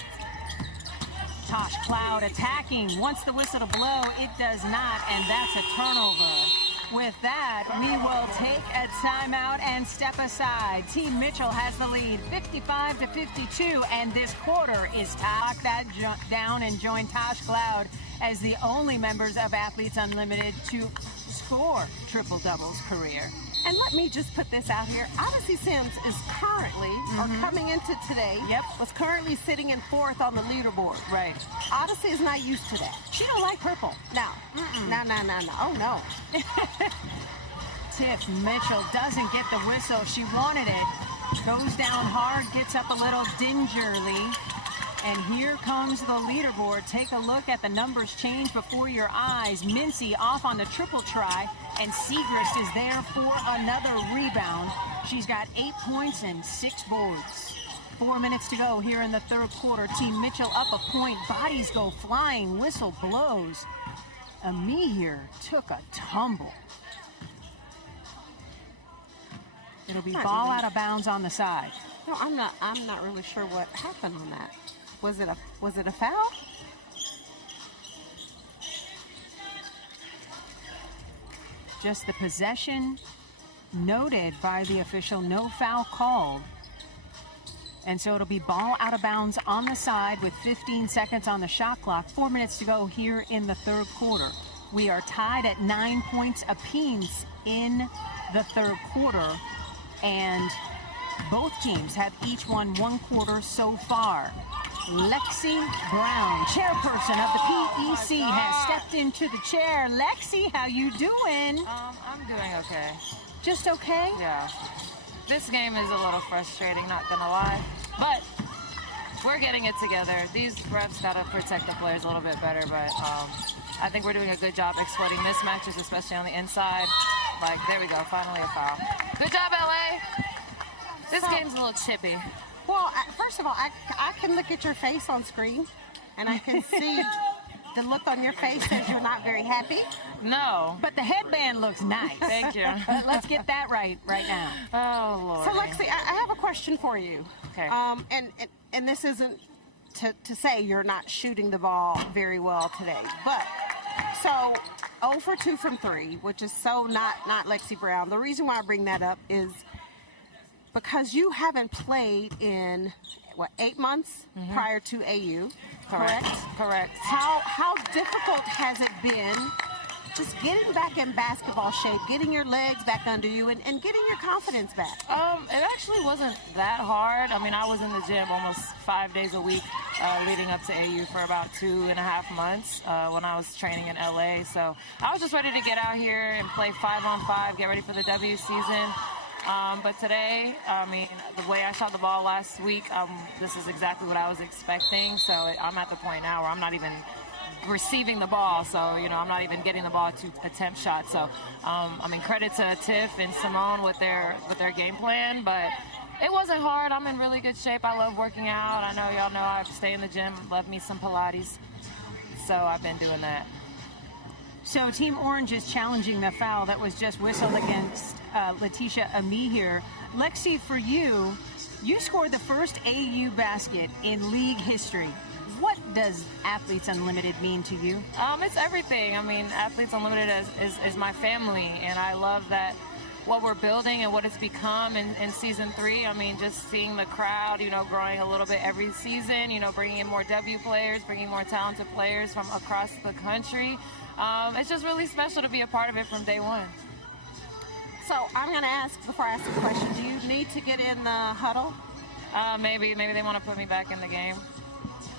Tosh Cloud attacking. Wants the whistle to blow. It does not, and that's a turnover. With that, we will take a timeout and step aside. Team Mitchell has the lead, 55-52, and this quarter is tied. Lock that down and join Tosh Cloud as the only members of Athletes Unlimited to score triple-doubles career. And let me just put this out here. Odyssey Sims is currently, or coming into today, was currently sitting in 4th on the leaderboard. Right. Odyssey is not used to that. She don't like purple. No. No. Oh, no. Tiff Mitchell doesn't get the whistle. She wanted it. Goes down hard, gets up a little gingerly. And here comes the leaderboard. Take a look at the numbers change before your eyes. Mincy off on the triple try, and Segrist is there for another rebound. She's got 8 points and 6 boards. 4 minutes to go here in the third quarter. Team Mitchell up a point. Bodies go flying. Whistle blows. Amihir took a tumble. It'll be ball out of bounds on the side. No, I'm not really sure what happened on that. Was it a foul? Just the possession noted by the official, no foul called. And so it'll be ball out of bounds on the side with 15 seconds on the shot clock. 4 minutes to go here in the third quarter. We are tied at 9 points apiece in the third quarter, and both teams have each won 1 quarter so far. Lexi Brown, chairperson of the PEC, has stepped into the chair. Lexi, how you doing? I'm doing okay. Just okay? Yeah. This game is a little frustrating, not gonna lie. But we're getting it together. These refs gotta protect the players a little bit better, but I think we're doing a good job exploiting mismatches, especially on the inside. Like, there we go, finally a foul. Good job, LA. This game's a little chippy. Well, first of all, I can look at your face on screen, and I can see the look on your face that you're not very happy. No. But the headband looks nice. Thank you. Let's get that right now. Oh, Lord. So, Lexi, I have a question for you. Okay. And this isn't to say you're not shooting the ball very well today, but so 0 for 2 from 3, which is so not Lexi Brown. The reason why I bring that up is because you haven't played in, 8 months prior to AU, correct? Correct. How difficult has it been just getting back in basketball shape, getting your legs back under you, and getting your confidence back? It actually wasn't that hard. I mean, I was in the gym almost 5 days a week leading up to AU for about 2.5 months when I was training in LA. So I was just ready to get out here and play 5-on-5, get ready for the W season. But today, I mean, the way I shot the ball last week, this is exactly what I was expecting. So I'm at the point now where I'm not even receiving the ball, so I'm not even getting the ball to attempt shots. So I mean, credit to Tiff and Simone with their game plan, but it wasn't hard. I'm in really good shape. I love working out. I know y'all know I stay in the gym, love me some Pilates, so I've been doing that. So Team Orange is challenging the foul that was just whistled against Letitia Amihere. Lexi, for you scored the first AU basket in league history. What does Athletes Unlimited mean to you? It's everything. I mean, Athletes Unlimited is my family, and I love that what we're building and what it's become in season 3. I mean, just seeing the crowd, growing a little bit every season, bringing in more W players, bringing more talented players from across the country. It's just really special to be a part of it from day one. So I'm going to ask, before I ask the question, do you need to get in the huddle? Maybe they want to put me back in the game.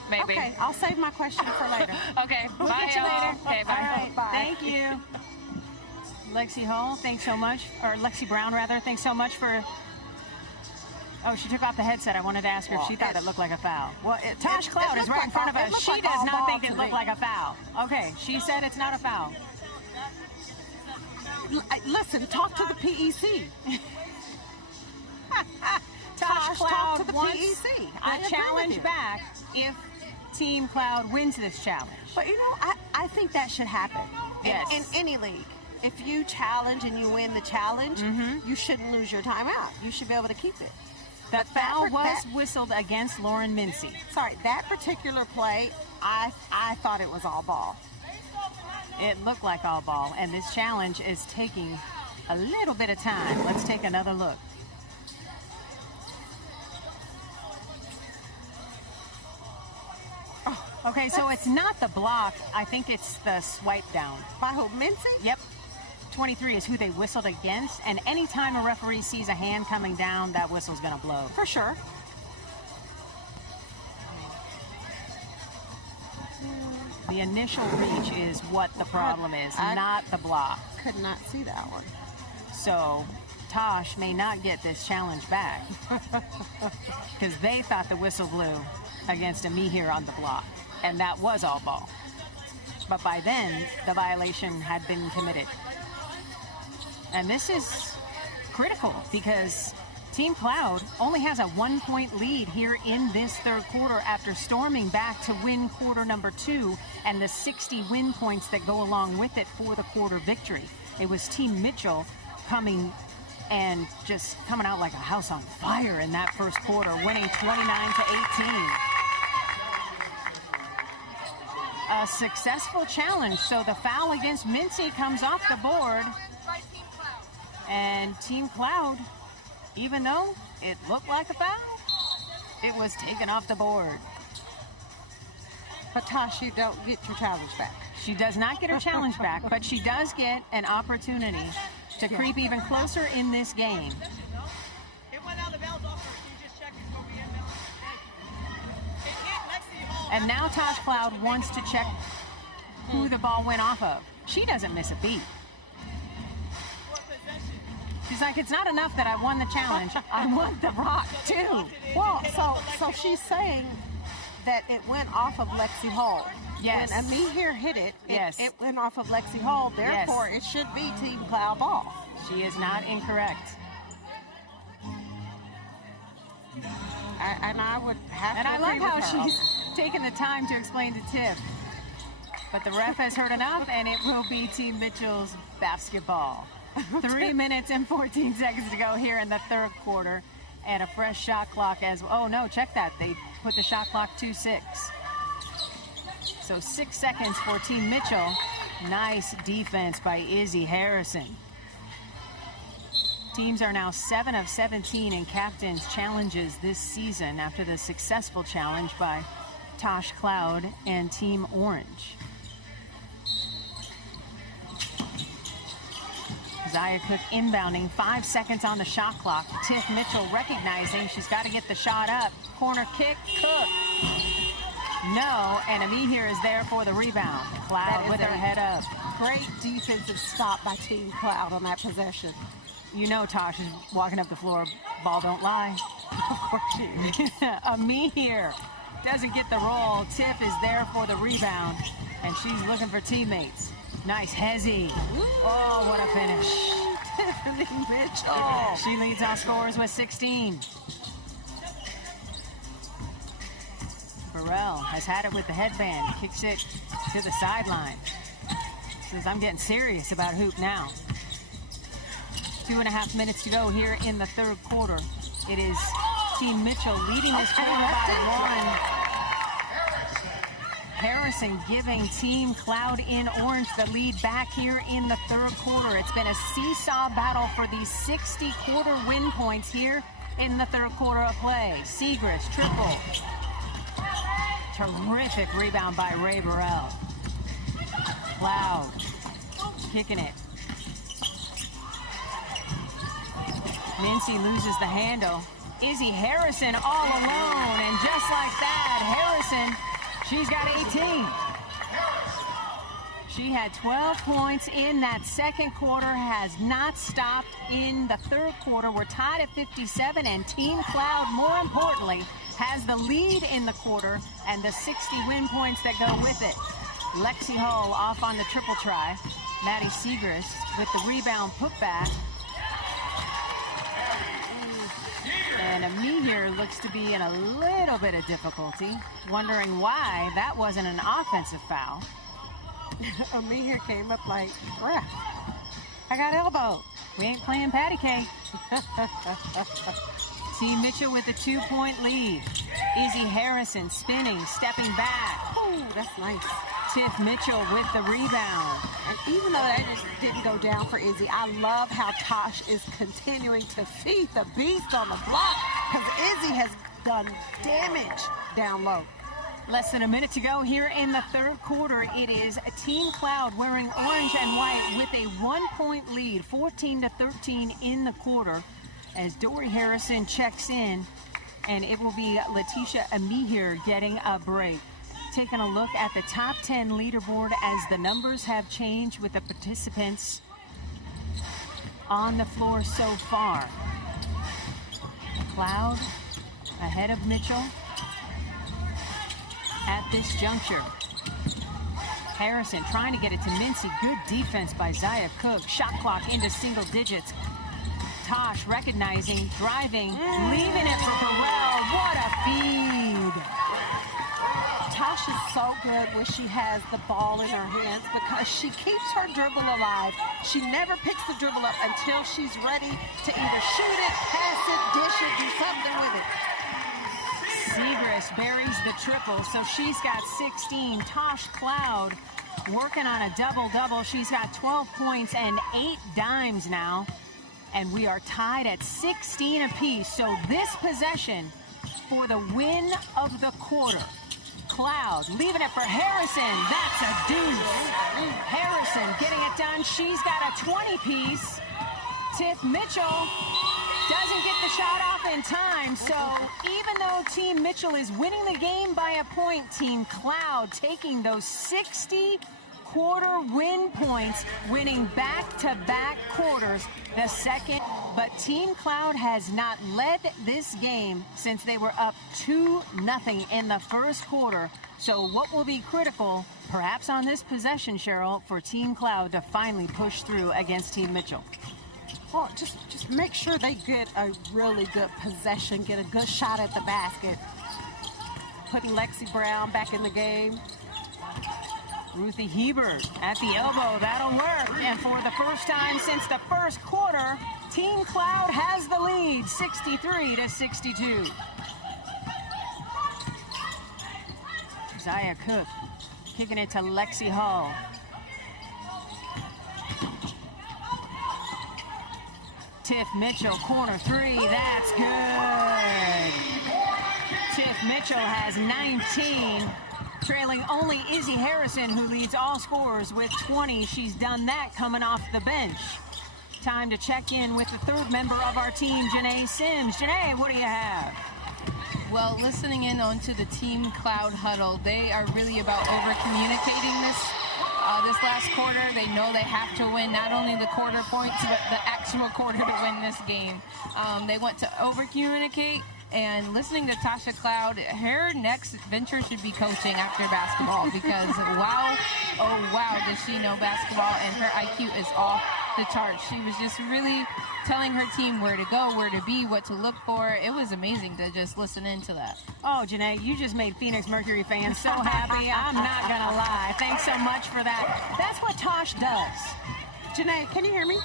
Maybe. Okay, I'll save my question for later. Okay, We'll bye, get you y'all. later. Okay, bye. All right, bye. Thank you. Lexi Hall, thanks so much. Or Lexi Brown, rather. Thanks so much for... Oh, she took off the headset. I wanted to ask her if she thought it looked like a foul. Well, Tosh Cloud is right in front of us. She does not think it looked like a a foul. Okay, she said it's not a foul. Listen, talk to the PEC. Tosh talk Cloud to the wants PEC. I agree the with challenge you. back if Team Cloud wins this challenge. But I think that should happen. Yes. In any league. If you challenge and you win the challenge, you shouldn't lose your timeout. You should be able to keep it. The foul was whistled against Lauren Mincy. Sorry, that particular play, I thought it was all ball. It looked like all ball, and this challenge is taking a little bit of time. Let's take another look. Okay, so it's not the block. I think it's the swipe down. By who, Mincy? Yep. 23 is who they whistled against, and anytime a referee sees a hand coming down, that whistle's going to blow. For sure. The initial reach is what the problem is, not the block. Could not see that one. So Tosh may not get this challenge back because they thought the whistle blew against Amihere on the block, and that was all ball. But by then, the violation had been committed. And this is critical because Team Cloud only has a 1-point lead here in this third quarter after storming back to win quarter number 2 and the 60 win points that go along with it for the quarter victory. It was Team Mitchell coming out like a house on fire in that first quarter, winning 29-18. A successful challenge, so the foul against Mincy comes off the board. And Team Cloud, even though it looked like a foul, it was taken off the board. But Tosh, you don't get your challenge back. She does not get her challenge back, but she does get an opportunity to creep even closer in this game. And now Tosh Cloud wants to check who the ball went off of. She doesn't miss a beat. She's like, it's not enough that I won the challenge. I want the rock, too. Well, so she's saying that it went off of Lexi Hall. Yes. When Amihere hit it, Yes. it went off of Lexi Hall. Therefore, it should be Team Cloud ball. She is not incorrect. And I would have And to I love agree with how her. she's taken the time to explain to Tiff. But the ref has heard enough, and it will be Team Mitchell's basketball. 3 minutes and 14 seconds to go here in the third quarter. And a fresh shot clock as well. Oh, no, check that. They put the shot clock to 6. So 6 seconds for Team Mitchell. Nice defense by Izzy Harrison. Teams are now 7 of 17 in captain's challenges this season after the successful challenge by Tosh Cloud and Team Orange. Zia Cook inbounding, 5 seconds on the shot clock. Tiff Mitchell recognizing she's got to get the shot up. Corner kick, Cook. No, and Amihere is there for the rebound. Cloud with her head up. Great defensive stop by Team Cloud on that possession. You know Tosh is walking up the floor. Ball don't lie. Of course she is. Amihere doesn't get the roll. Tiff is there for the rebound, and she's looking for teammates. Nice Hezzy. Oh, what a finish. Tiffany Mitchell. She leads our scores with 16. Burrell has had it with the headband. Kicks it to the sideline. Says, I'm getting serious about hoop now. 2.5 minutes to go here in the third quarter. It is Team Mitchell leading this quarter by 1. Harrison giving Team Cloud in orange the lead back here in the third quarter. It's been a seesaw battle for these 60 quarter win points here in the third quarter of play. Segrist, triple. Terrific rebound by Ray Burrell. Cloud kicking it. Mincy loses the handle. Izzy Harrison all alone, and just like that, Harrison, she's got 18. She had 12 points in that second quarter, has not stopped in the third quarter. We're tied at 57, and Team Cloud, more importantly, has the lead in the quarter and the 60 win points that go with it. Lexi Hull off on the triple try. Maddie Segrist with the rebound putback. And Amihere looks to be in a little bit of difficulty, wondering why that wasn't an offensive foul. Amihere came up like, ref, I got elbow. We ain't playing patty cake. Team Mitchell with a 2-point lead. Izzy Harrison spinning, stepping back. Ooh, that's nice. Tiff Mitchell with the rebound. And even though that didn't go down for Izzy, I love how Tosh is continuing to feed the beast on the block, because Izzy has done damage down low. Less than a minute to go here in the third quarter. It is Team Cloud wearing orange and white with a 1-point lead, 14-13 in the quarter, as Dory Harrison checks in, and it will be Letitia Amihere getting a break. Taking a look at the top 10 leaderboard as the numbers have changed with the participants on the floor so far. Cloud ahead of Mitchell at this juncture. Harrison trying to get it to Mincy. Good defense by Zia Cook. Shot clock into single digits. Tosh recognizing, driving, leaving it for Burrell. What a feed. Tosh is so good when she has the ball in her hands because she keeps her dribble alive. She never picks the dribble up until she's ready to either shoot it, pass it, dish it, do something with it. Segrist buries the triple, so she's got 16. Tosh Cloud working on a double-double. She's got 12 points and 8 dimes now. And we are tied at 16 apiece. So this possession for the win of the quarter. Cloud leaving it for Harrison. That's a deuce. Harrison getting it done. She's got a 20-piece. Tiff Mitchell doesn't get the shot off in time. So even though Team Mitchell is winning the game by a point, Team Cloud taking those 60 quarter win points, winning back-to-back quarters the second. But Team Cloud has not led this game since they were up 2-0 in the first quarter. So what will be critical, perhaps on this possession, Cheryl, for Team Cloud to finally push through against Team Mitchell? Well, just make sure they get a really good possession, get a good shot at the basket. Putting Lexi Brown back in the game. Ruthie Hebert at the elbow. That'll work. And for the first time since the first quarter, Team Cloud has the lead, 63-62. Zia Cook kicking it to Lexi Hull. Tiff Mitchell, corner three. That's good. Tiff Mitchell has 19. Trailing only Izzy Harrison, who leads all scorers with 20. She's done that coming off the bench. Time to check in with the third member of our team, Janae Sims. Janae, what do you have? Well, listening in onto the Team Cloud huddle, they are really about over-communicating this last quarter. They know they have to win not only the quarter points, but the actual quarter to win this game. They want to over-communicate, and listening to Tasha Cloud, her next venture should be coaching after basketball because wow, oh wow, does she know basketball, and her IQ is off the charts. She was just really telling her team where to go, where to be, what to look for. It was amazing to just listen into that. Oh, Janae, you just made Phoenix Mercury fans so happy. I'm not going to lie. Thanks so much for that. That's what Tosh does. Janae, can you hear me?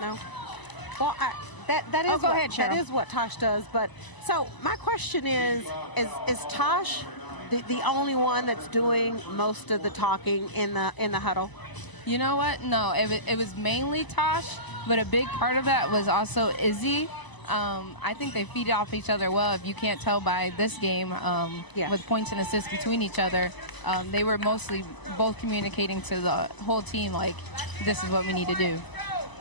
No? Well, that is go ahead, Cheryl. That is what Tosh does. But so my question is Tosh the only one that's doing most of the talking in the huddle? You know what? No, it was mainly Tosh, but a big part of that was also Izzy. I think they feed off each other well. If you can't tell by this game, with points and assists between each other, they were mostly both communicating to the whole team like, this is what we need to do.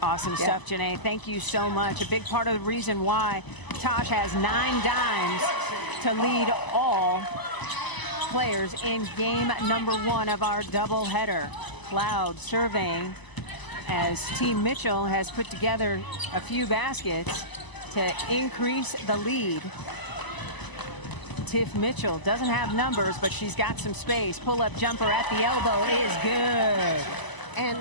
Awesome stuff, Janae. Thank you so much. A big part of the reason why Tosh has 9 dimes to lead all players in game number 1 of our doubleheader. Cloud surveying as Team Mitchell has put together a few baskets to increase the lead. Tiff Mitchell doesn't have numbers, but she's got some space. Pull-up jumper at the elbow is good. And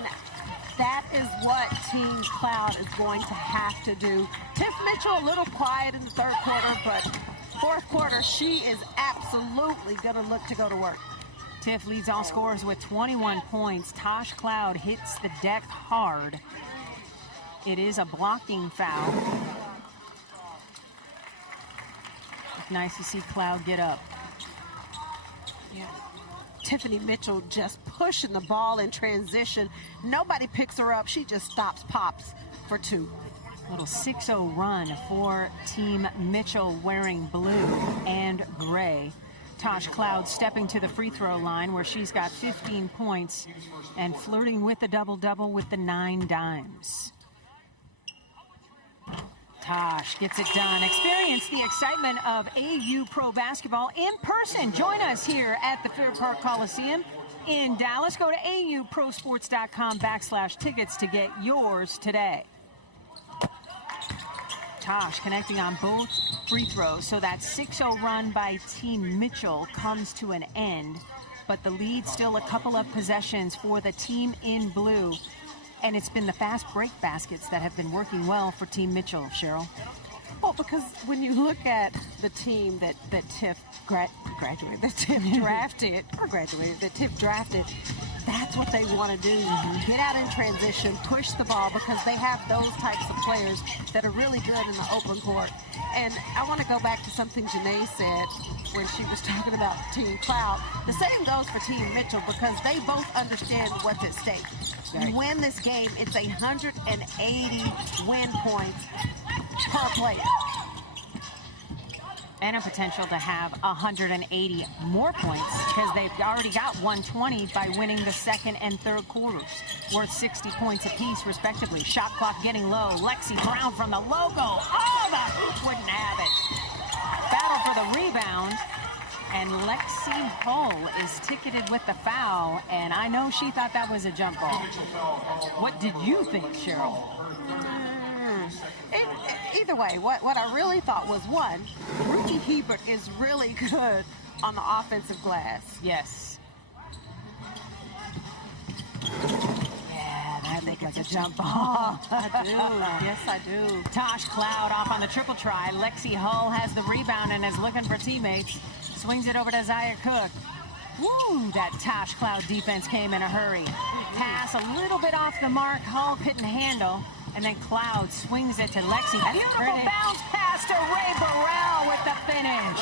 that is what Team Cloud is going to have to do. Tiff Mitchell a little quiet in the third quarter, but fourth quarter, she is absolutely going to look to go to work. Tiff leads all scorers with 21 points. Tosh Cloud hits the deck hard. It is a blocking foul. Nice to see Cloud get up. Yeah. Tiffany Mitchell just pushing the ball in transition. Nobody picks her up. She just stops, pops for 2. Little 6-0 run for Team Mitchell wearing blue and gray. Tosh Cloud stepping to the free throw line where she's got 15 points and flirting with the double-double with the 9 dimes. Tosh gets it done. Experience the excitement of AU Pro Basketball in person. Join us here at the Fair Park Coliseum in Dallas. Go to auprosports.com/tickets to get yours today. Tosh connecting on both free throws, so that 6-0 run by Team Mitchell comes to an end, but the lead still a couple of possessions for the team in blue, and it's been the fast break baskets that have been working well for Team Mitchell. Cheryl? Well, because when you look at the team that Tiff drafted, that's what they want to do. Get out in transition, push the ball, because they have those types of players that are really good in the open court. And I want to go back to something Janae said when she was talking about Team Cloud. The same goes for Team Mitchell, because they both understand what's at stake. Right. Win this game, it's 180 win points per player. And a potential to have 180 more points because they've already got 120 by winning the second and third quarters, worth 60 points apiece, respectively. Shot clock getting low. Lexi Brown from the logo. Oh, the hoop wouldn't have it. Battle for the rebound. And Lexi Hull is ticketed with the foul, and I know she thought that was a jump ball. What did you think, Cheryl? Either way, what I really thought was, one, Ruthie Hebert is really good on the offensive glass. Yes. Yeah, I think it's a jump ball. I do. Yes, I do. Tosh Cloud off on the triple try. Lexi Hull has the rebound and is looking for teammates. Swings it over to Zaya Cook. Woo, that Tosh Cloud defense came in a hurry. Pass a little bit off the mark. Hull couldn't handle. And then Cloud swings it to Lexi. Beautiful bounce pass to Ray Burrell with the finish.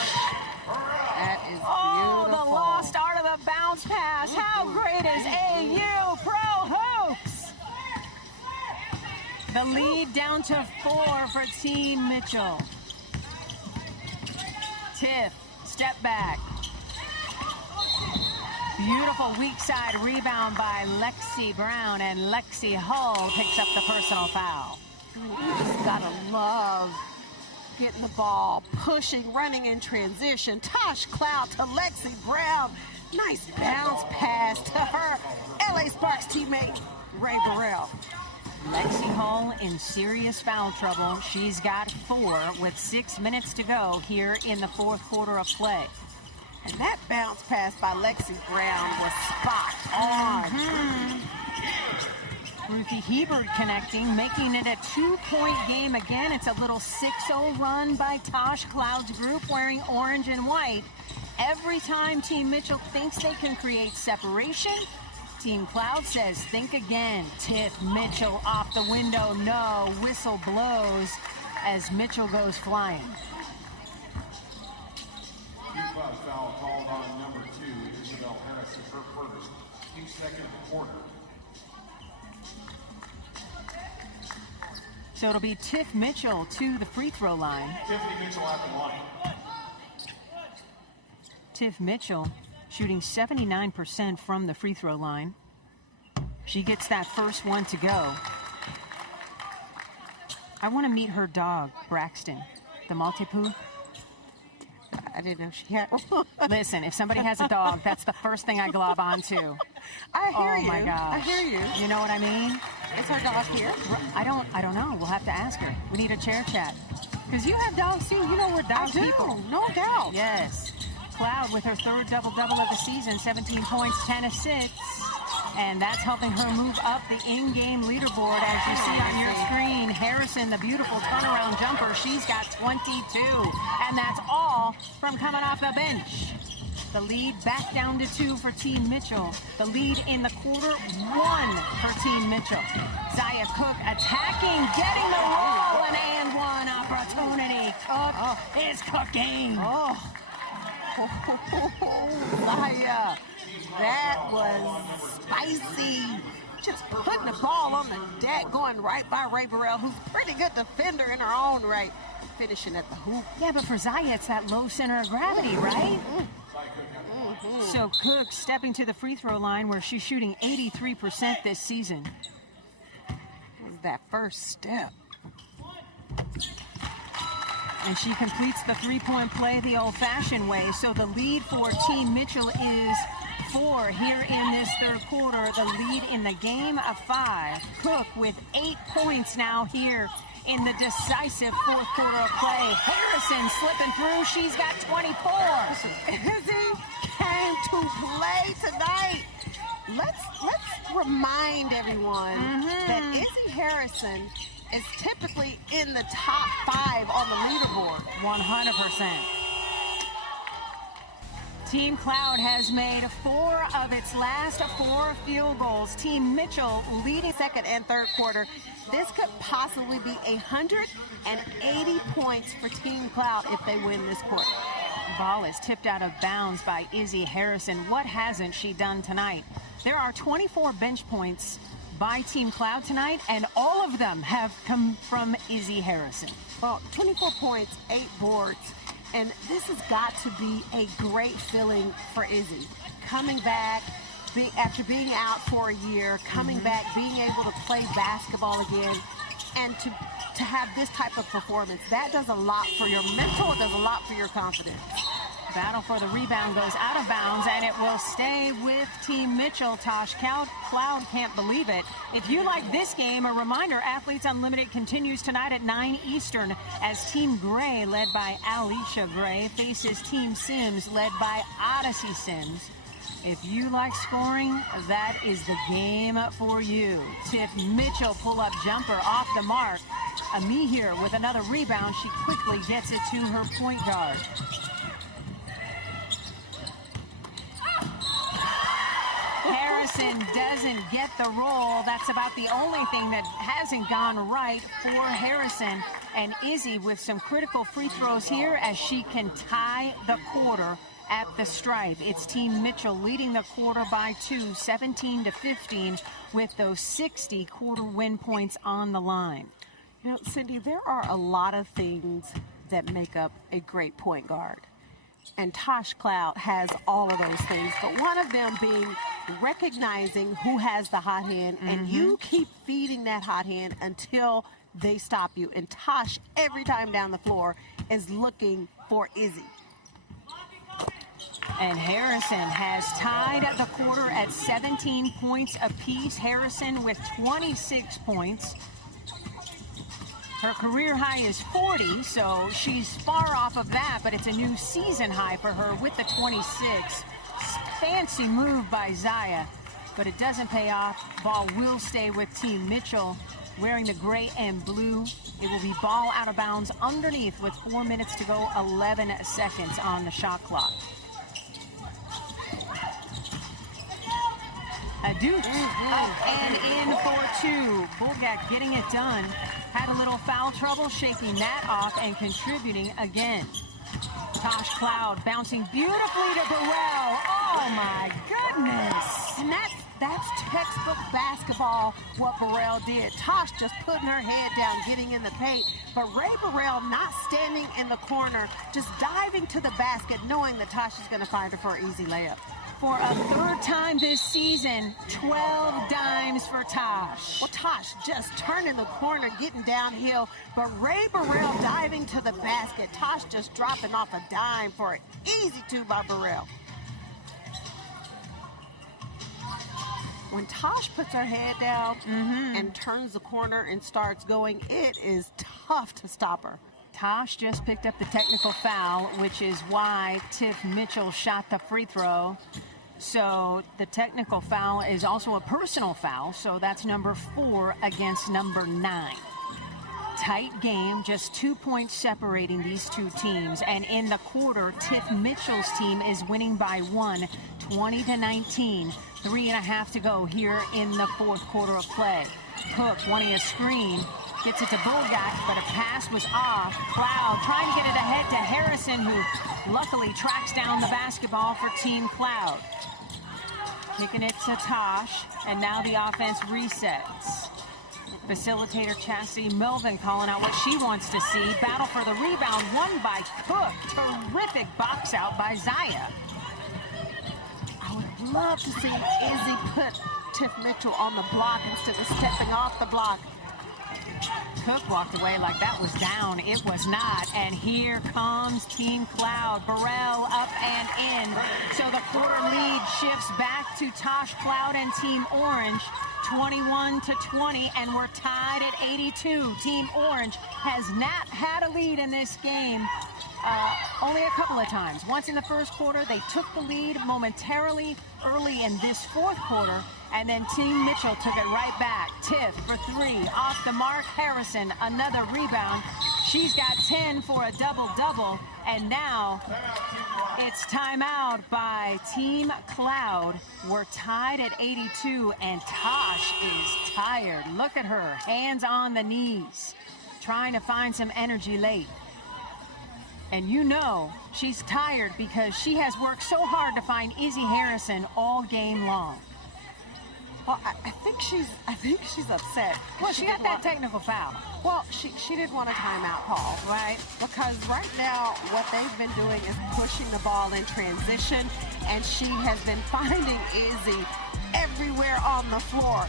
That is beautiful. Oh, the lost art of the bounce pass. How great is AU Pro Hoops? The lead down to 4 for Team Mitchell. Tiff, step back. Beautiful weak side rebound by Lexi Brown, and Lexi Hull picks up the personal foul. You just gotta love getting the ball, pushing, running in transition. Tosh Cloud to Lexi Brown. Nice bounce pass to her LA Sparks teammate, Ray Burrell. Lexi Hull in serious foul trouble. She's got 4 with 6 minutes to go here in the fourth quarter of play. And that bounce pass by Lexi Brown was spot on. Ruthie Hebert connecting, making it a 2-point game again. It's a little 6-0 run by Tosh Cloud's group wearing orange and white. Every time Team Mitchell thinks they can create separation, Team Cloud says, think again. Tiff Mitchell off the window, no. Whistle blows as Mitchell goes flying. Cloud foul called on number 2, Isabel Harrison, her first, team second of the quarter. So it'll be Tiff Mitchell to the free throw line. Tiffany Mitchell at the line. Tiff Mitchell shooting 79% from the free throw line. She gets that first one to go. I want to meet her dog, Braxton, the Maltipoo. I didn't know she had. Listen, if somebody has a dog, that's the first thing I glob onto. I hear you. Oh my gosh. I hear you. You know what I mean? Is her dog here? I don't know. We'll have to ask her. We need a chair chat. Because you have dogs too. You know we're dog I do, people. no doubt. Yes. Cloud with her third double-double of the season, 17 points, 10 assists. And that's helping her move up the in-game leaderboard. As you see on your screen, Harrison, the beautiful turnaround jumper, she's got 22. And that's all from coming off the bench. The lead back down to 2 for Team Mitchell. The lead in the quarter, 1 for Team Mitchell. Zaya Cook attacking, getting the roll, and one opportunity. Cook is cooking. Zaya, that was spicy. Just putting the ball on the deck, going right by Ray Burrell, who's a pretty good defender in her own right, finishing at the hoop. Yeah, but for Zaya, it's that low center of gravity, right? So Cook stepping to the free throw line where she's shooting 83% this season. Was that first step. And she completes the three-point play the old-fashioned way. So the lead for Team Mitchell is 4 here in this third quarter. The lead in the game of 5. Cook with 8 points now here in the decisive fourth quarter of play. Harrison slipping through. She's got 24. Izzy came to play tonight. Let's remind everyone that Izzy Harrison is typically in the top 5 on the leaderboard. 100%. Team Cloud has made 4 of its last 4 field goals. Team Mitchell leading Second and third quarter. This could possibly be 180 points for Team Cloud if they win this quarter. Ball is tipped out of bounds by Izzy Harrison. What hasn't she done tonight? There are 24 bench points by Team Cloud tonight, and all of them have come from Izzy Harrison. Well, 24 points, 8 boards, and this has got to be a great feeling for Izzy. Coming back after being out for a year, coming back, being able to play basketball again, and to have this type of performance, that does a lot for your mental, it does a lot for your confidence. Battle for the rebound goes out of bounds, and it will stay with Team Mitchell. Tosh Cloud can't believe it. If you like this game, a reminder, Athletes Unlimited continues tonight at 9 Eastern as Team Gray, led by Alicia Gray, faces Team Sims, led by Odyssey Sims. If you like scoring, that is the game for you. Tiff Mitchell pull-up jumper off the mark. Amihir with another rebound. She quickly gets it to her point guard. Harrison doesn't get the roll. That's about the only thing that hasn't gone right for Harrison. And Izzy with some critical free throws here as she can tie the quarter at the stripe. It's Team Mitchell leading the quarter by 2, 17-15, with those 60 quarter win points on the line. You know, Cindy, there are a lot of things that make up a great point guard. and Tosh Cloud has all of those things, but one of them being recognizing who has the hot hand, and you keep feeding that hot hand until they stop you. And Tosh, every time down the floor, is looking for Izzy. And Harrison has tied the quarter at 17 points apiece. Harrison with 26 points. Her career high is 40, so she's far off of that, but it's a new season high for her with the 26. Fancy move by Zaya, but it doesn't pay off. Ball will stay with Team Mitchell, wearing the gray and blue. It will be ball out of bounds underneath with 4 minutes to go, 11 seconds on the shot clock. Adu up and in for two. Bulgak getting it done. Had a little foul trouble, shaking that off and contributing again. Tosh Cloud bouncing beautifully to Burrell. Oh my goodness. And that's textbook basketball, what Burrell did. Tosh just putting her head down, getting in the paint. But Ray Burrell not standing in the corner, just diving to the basket, knowing that Tosh is going to find her for an easy layup. For a third time this season, 12 dimes for Tosh. Well, Tosh just turning the corner, getting downhill, but Ray Burrell diving to the basket. Tosh just dropping off a dime for an easy two by Burrell. When Tosh puts her head down and turns the corner and starts going, it is tough to stop her. Tosh just picked up the technical foul, which is why Tiff Mitchell shot the free throw. So the technical foul is also a personal foul, so that's number 4 against number 9. Tight game, just 2 points separating these two teams. And in the quarter, Tiff Mitchell's team is winning by 1, 20-19. 3.5 to go here in the fourth quarter of play. Cook wanting a screen. Gets it to Bulgak, but a pass was off. Cloud trying to get it ahead to Harrison, who luckily tracks down the basketball for Team Cloud. Kicking it to Tosh, and now the offense resets. Facilitator Chastity Melvin calling out what she wants to see. Battle for the rebound, won by Cook. Terrific box out by Zaya. I would love to see Izzy put Tiff Mitchell on the block instead of stepping off the block. Cook walked away like that was down. It was not. And here comes Team Cloud. Burrell up and in. So the quarter lead shifts back to Tosh Cloud and Team Orange. 21-20, and we're tied at 82. Team Orange has not had a lead in this game only a couple of times. Once in the first quarter, they took the lead momentarily early in this fourth quarter, and then Team Mitchell took it right back. Tiff for 3, off the mark. Harrison, another rebound. She's got 10 for a double-double, and now it's timeout by Team Cloud. We're tied at 82, and Tosh is tired. Look at her, hands on the knees, trying to find some energy late. And you know she's tired because she has worked so hard to find Izzy Harrison all game long. Well, I think she's upset. Well, she got that technical foul. Well, she didn't want a timeout call, right? Because right now what they've been doing is pushing the ball in transition, and she has been finding Izzy everywhere on the floor.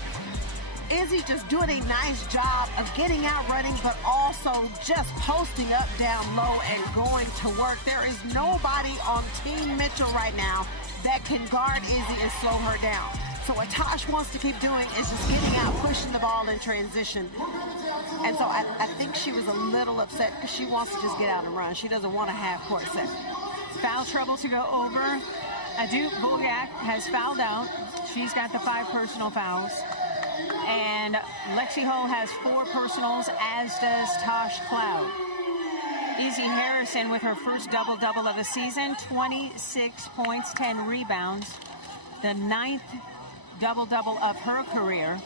Izzy just doing a nice job of getting out running, but also just posting up down low and going to work. There is nobody on Team Mitchell right now that can guard Izzy and slow her down. So what Tosh wants to keep doing is just getting out, pushing the ball in transition. And so I think she was a little upset because she wants to just get out and run. She doesn't want to have court set. Foul trouble to go over. Adu Bulgak has fouled out. She's got the 5 personal fouls. And Lexi Hull has 4 personals, as does Tosh Cloud. Izzy Harrison with her first double-double of the season, 26 points, 10 rebounds. The 9th double-double of her career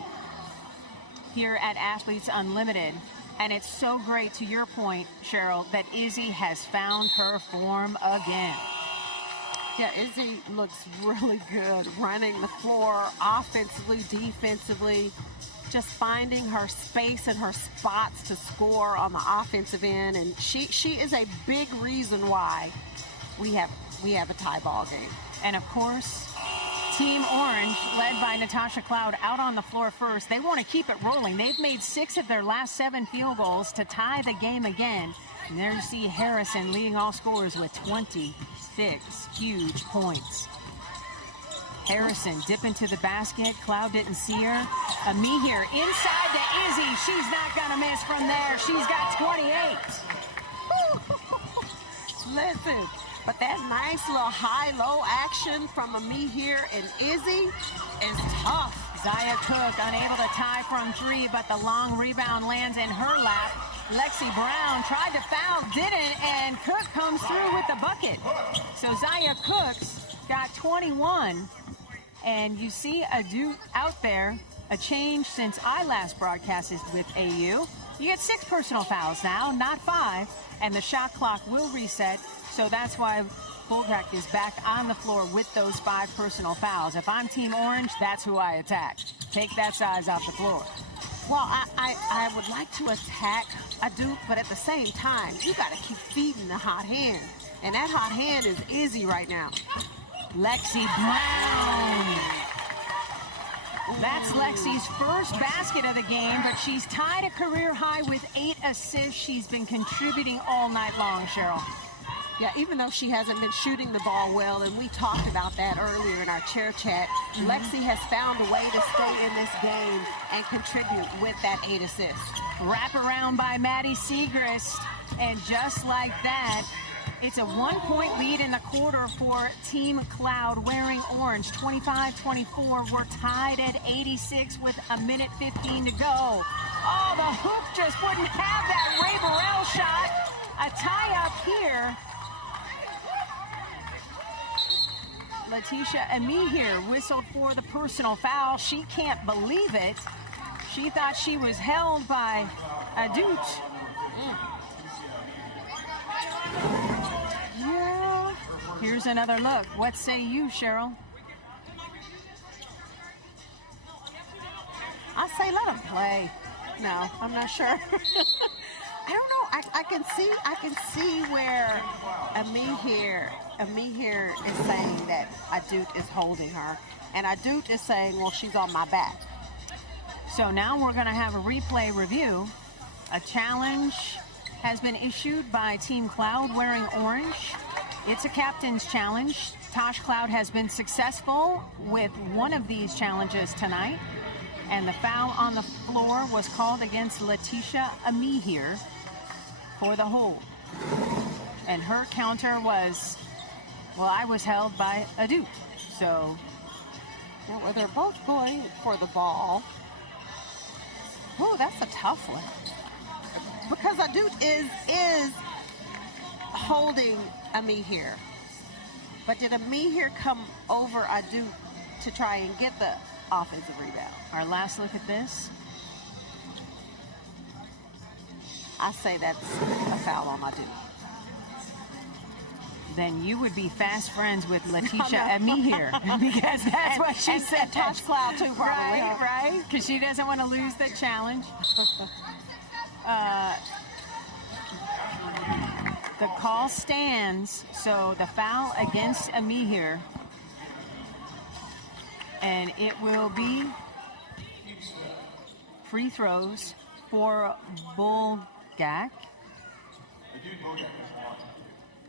here at Athletes Unlimited. And it's so great, to your point, Cheryl, that Izzy has found her form again. Yeah, Izzy looks really good running the floor offensively, defensively, just finding her space and her spots to score on the offensive end. And she is a big reason why we have a tie ball game. And of course, Team Orange, led by Natasha Cloud, out on the floor first. They want to keep it rolling. They've made 6 of their last 7 field goals to tie the game again. And there you see Harrison leading all scorers with 26 huge points. Harrison dipping to the basket. Cloud didn't see her. Amihere inside to Izzy. She's not going to miss from there. She's got 28. Listen, but that nice little high-low action from Amihere and Izzy is tough. Zaya Cook unable to tie from 3, but the long rebound lands in her lap. Lexi Brown tried to foul, didn't, and Cook comes through with the bucket. So Zaya Cook's got 21. And you see Adut out there, a change since I last broadcasted with AU. You get 6 personal fouls now, not 5, and the shot clock will reset. So that's why Bulgak is back on the floor with those 5 personal fouls. If I'm Team Orange, that's who I attack. Take that size off the floor. Well, I would like to attack Adut, but at the same time, you got to keep feeding the hot hand. And that hot hand is Izzy right now. Lexi Brown. That's Lexi's first basket of the game, but she's tied a career high with 8 assists. She's been contributing all night long, Cheryl. Yeah, even though she hasn't been shooting the ball well, and we talked about that earlier in our chair chat, Lexi has found a way to stay in this game and contribute with that 8 assists. Wrap around by Maddie Siegrist, and just like that, it's a 1-point lead in the quarter for Team Cloud wearing orange. 25-24. We're tied at 86 with a minute 15 to go. Oh, the hoop just wouldn't have that Ray Burrell shot. A tie up here. Letitia Amihere whistled for the personal foul. She can't believe it. She thought she was held by Adut. Yeah. Here's another look. What say you, Cheryl? I say let him play. No, I'm not sure. I don't know. I can see where Amihere is saying that Adut is holding her, and Adut is saying, well, she's on my back. So now we're going to have a replay review. A challenge has been issued by Team Cloud wearing orange. It's a captain's challenge. Tosh Cloud has been successful with one of these challenges tonight, and the foul on the floor was called against Letitia Amihere for the hold. And her counter was, well, I was held by Adut. So, yeah, well, they're both going for the ball. Oh, that's a tough one. Because Adut is holding Amihere. But did Amihere come over Adut to try and get the offensive rebound? Our last look at this. I say that's a foul on Adut. Then you would be fast friends with Letitia Amihere, because that's what she said. Tosh Cloud too, probably. Right, because she doesn't want to lose the challenge. The call stands, so the foul against Amihere, and it will be free throws for Bulgak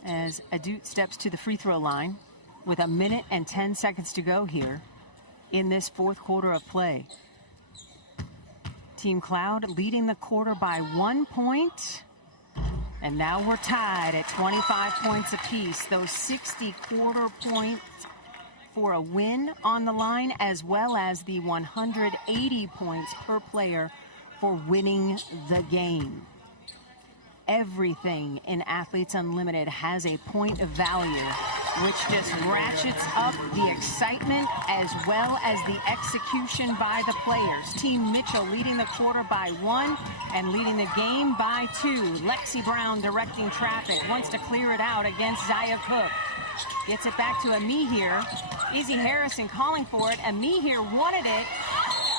as Adut steps to the free throw line with a minute and 10 seconds to go here in this fourth quarter of play. Team Cloud leading the quarter by 1 point. And now we're tied at 25 points apiece. Those 60 quarter points for a win on the line, as well as the 180 points per player for winning the game. Everything in Athletes Unlimited has a point of value, which just ratchets up the excitement as well as the execution by the players. Team Mitchell leading the quarter by 1 and leading the game by 2. Lexi Brown directing traffic, wants to clear it out against Zaya Cook. Gets it back to Amihere. Izzy Harrison calling for it. Amihere wanted it.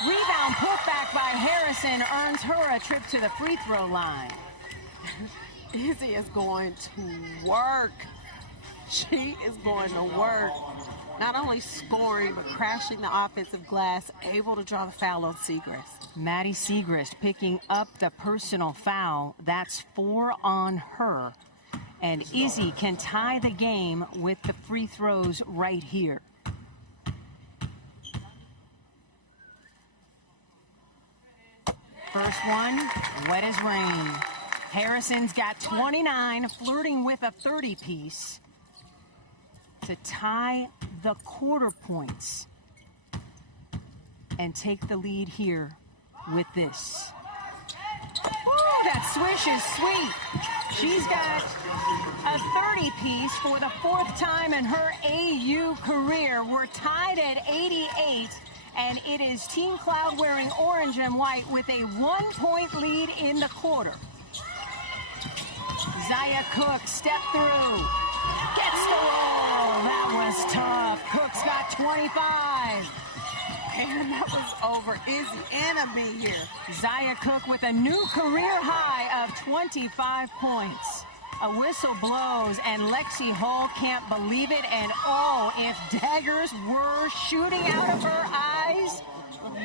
Rebound put back by Harrison earns her a trip to the free throw line. Izzy is going to work. She is going to work. Not only scoring, but crashing the offensive glass, able to draw the foul on Siegrist. Maddie Siegrist picking up the personal foul. That's 4 on her. And Izzy can tie the game with the free throws right here. First one, wet as rain. Harrison's got 29, flirting with a 30-piece to tie the quarter points and take the lead here with this. Ooh, that swish is sweet. She's got a 30-piece for the 4th time in her AU career. We're tied at 88, and it is Team Cloud wearing orange and white with a 1-point lead in the quarter. Zaya Cook step through. Gets the roll. That was tough. Cook's got 25. And that was over Izzy and me here. Zaya Cook with a new career high of 25 points. A whistle blows, and Lexi Hull can't believe it. And oh, if daggers were shooting out of her eyes,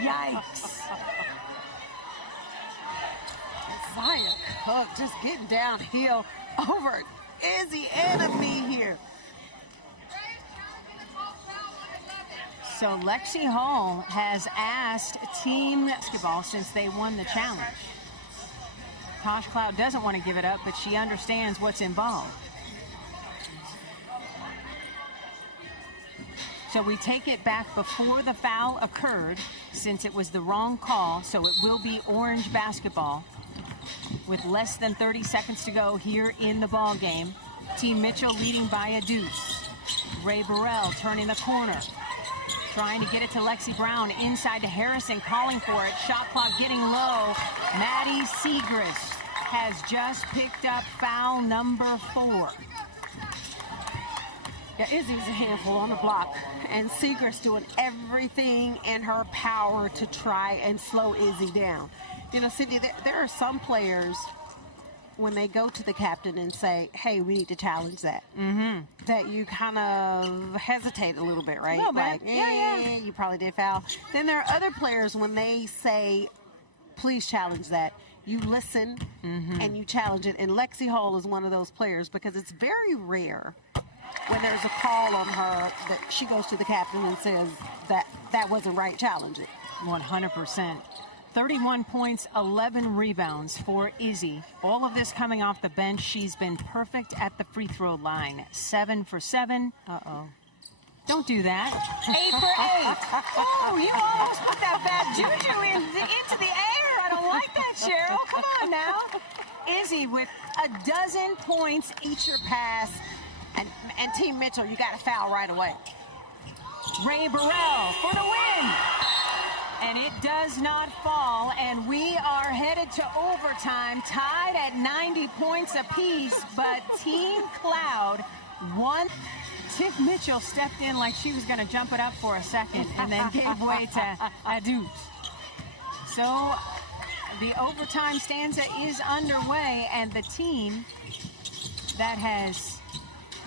yikes. Zaya Cook just getting downhill over Izzy and me here. So Lexi Hull has asked Team Basketball since they won the challenge. Posh Cloud doesn't want to give it up, but she understands what's involved. So we take it back before the foul occurred, since it was the wrong call, so it will be orange basketball with less than 30 seconds to go here in the ball game. Team Mitchell leading by a deuce. Ray Burrell turning the corner, trying to get it to Lexi Brown, inside to Harrison, calling for it. Shot clock getting low. Maddie Siegrist has just picked up foul number 4. Yeah, Izzy was a handful on the block, and Siegrist doing everything in her power to try and slow Izzy down. You know, Cindy, there are some players, when they go to the captain and say, hey, we need to challenge that, that you kind of hesitate a little bit, right? A little bit. Like, Yeah. you probably did foul. Then there are other players, when they say, please challenge that, you listen and you challenge it. And Lexi Hull is one of those players, because it's very rare when there's a call on her that she goes to the captain and says that wasn't right, challenge it. 100%. 31 points, 11 rebounds for Izzy. All of this coming off the bench. She's been perfect at the free throw line. 7 for 7. Uh-oh. Don't do that. 8 for 8. Oh, you almost put that bad juju into the air. I don't like that, Cheryl. Come on now. Izzy with a dozen points Eat your pass. And Team Mitchell, you got to foul right away. Ray Burrell for the win. And it does not fall, and we are headed to overtime, tied at 90 points apiece, but Team Cloud won. Tiff Mitchell stepped in like she was going to jump it up for a second and then gave way to Adut. So the overtime stanza is underway, and the team that has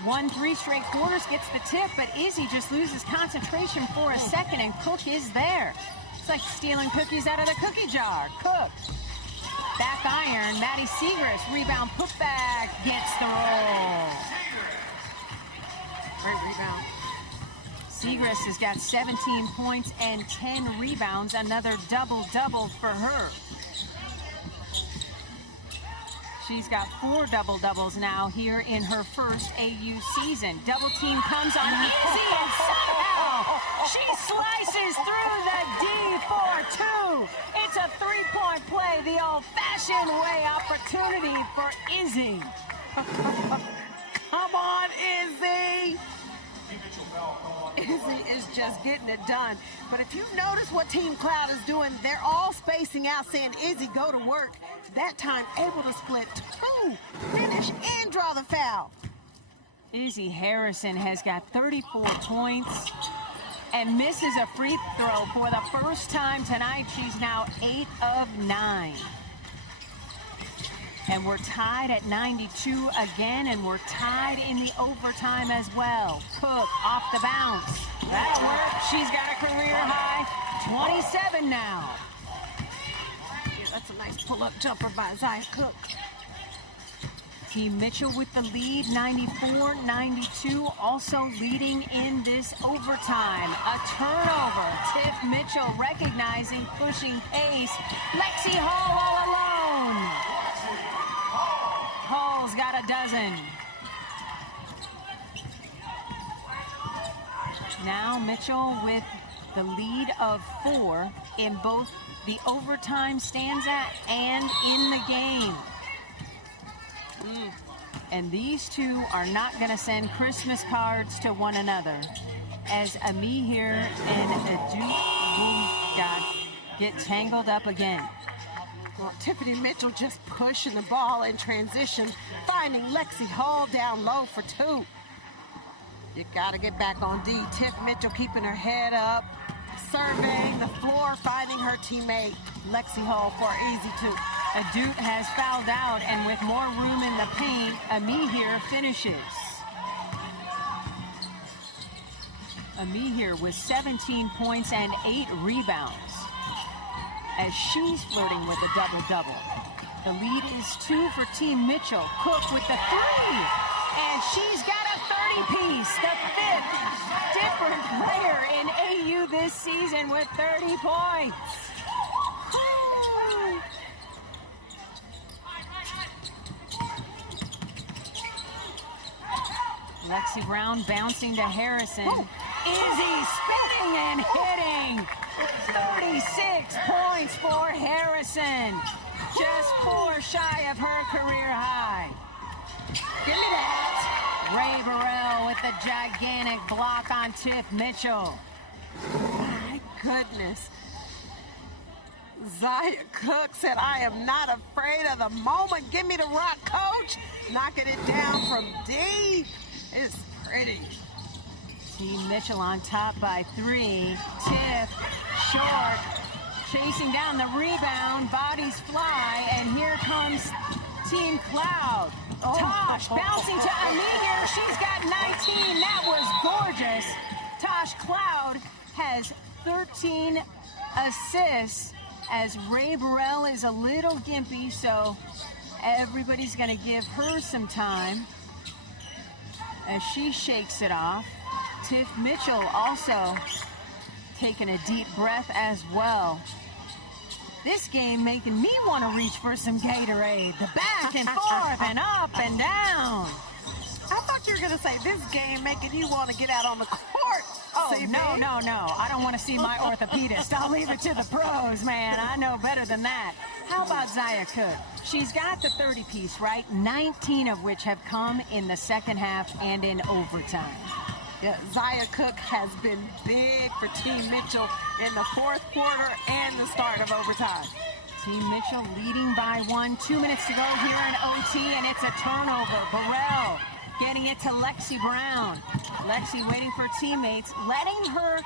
won 3 straight quarters gets the tip, but Izzy just loses concentration for a second, and Cook is there. It's like stealing cookies out of the cookie jar. Cook. Back iron. Maddie Siegrist. Rebound. Putback. Gets the roll. Great rebound. Siegrist has got 17 points and 10 rebounds. Another double-double for her. She's got 4 double-doubles now here in her first AU season. Double team comes on Izzy, and somehow she slices through the D for 2. It's a 3-point play, the old-fashioned way opportunity for Izzy. Come on, Izzy. Izzy is just getting it done. But if you notice what Team Cloud is doing, they're all spacing out, saying, Izzy, go to work. That time, able to split 2, finish, and draw the foul. Izzy Harrison has got 34 points and misses a free throw for the first time tonight. She's now 8 of 9. And we're tied at 92 again, and we're tied in the overtime as well. Cook off the bounce. That'll work. She's got a career high 27 now. Yeah, that's a nice pull-up jumper by Zia Cook. Team Mitchell with the lead, 94-92, also leading in this overtime. A turnover. Tiff Mitchell recognizing, pushing pace. Lexi Hall all alone. Hall's got a dozen. Now Mitchell with the lead of 4 in both the overtime stanza and in the game. And these two are not going to send Christmas cards to one another as Ami here and Adut Bunga get tangled up again. Well, Tiffany Mitchell just pushing the ball in transition, finding Lexi Hall down low for 2. You got to get back on D. Tiff Mitchell keeping her head up, surveying the floor, finding her teammate Lexi Hall for an easy 2. Adut has fouled out, and with more room in the paint, Ami here finishes. Ami here with 17 points and 8 rebounds as she's flirting with a double-double. The lead is 2 for Team Mitchell. Cook with the 3, and she's got a 30-piece, the 5th different player in AU this season with 30 points. Lexi Brown bouncing to Harrison. Izzy spinning and hitting. 36 points for Harrison. Just 4 shy of her career high. Give me that. Ray Burrell with the gigantic block on Tiff Mitchell. My goodness. Zia Cook said, I am not afraid of the moment. Give me the rock, coach. Knocking it down from deep. It's pretty. Team Mitchell on top by 3. Tiff, short, chasing down the rebound. Bodies fly, and here comes Team Cloud. Tosh bouncing to Ami. She's got 19. That was gorgeous. Tosh Cloud has 13 assists as Ray Burrell is a little gimpy, so everybody's going to give her some time as she shakes it off. Tiff Mitchell also taking a deep breath as well. This game making me want to reach for some Gatorade. The back and forth and up and down. I thought you were going to say this game making you want to get out on the court. Oh, no. I don't want to see my orthopedist. I'll leave it to the pros, man. I know better than that. How about Zia Cook? She's got the 30-piece, right? 19 of which have come in the second half and in overtime. Yeah, Zia Cook has been big for Team Mitchell in the 4th quarter and the start of overtime. Team Mitchell leading by 1. 2 minutes to go here in OT, and it's a turnover. Burrell getting it to Lexi Brown. Lexi waiting for teammates, letting her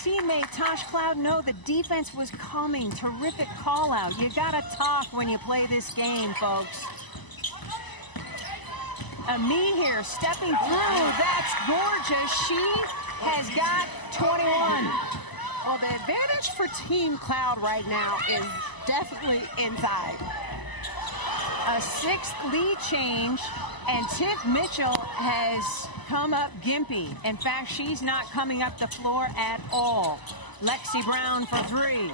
teammate Tosh Cloud know the defense was coming. Terrific call out. You gotta talk when you play this game, folks. Ami here stepping through. That's gorgeous. She has got 21. Well, the advantage for Team Cloud right now is definitely inside. A 6th lead change, and Tiff Mitchell has come up gimpy. In fact, she's not coming up the floor at all. Lexi Brown for 3.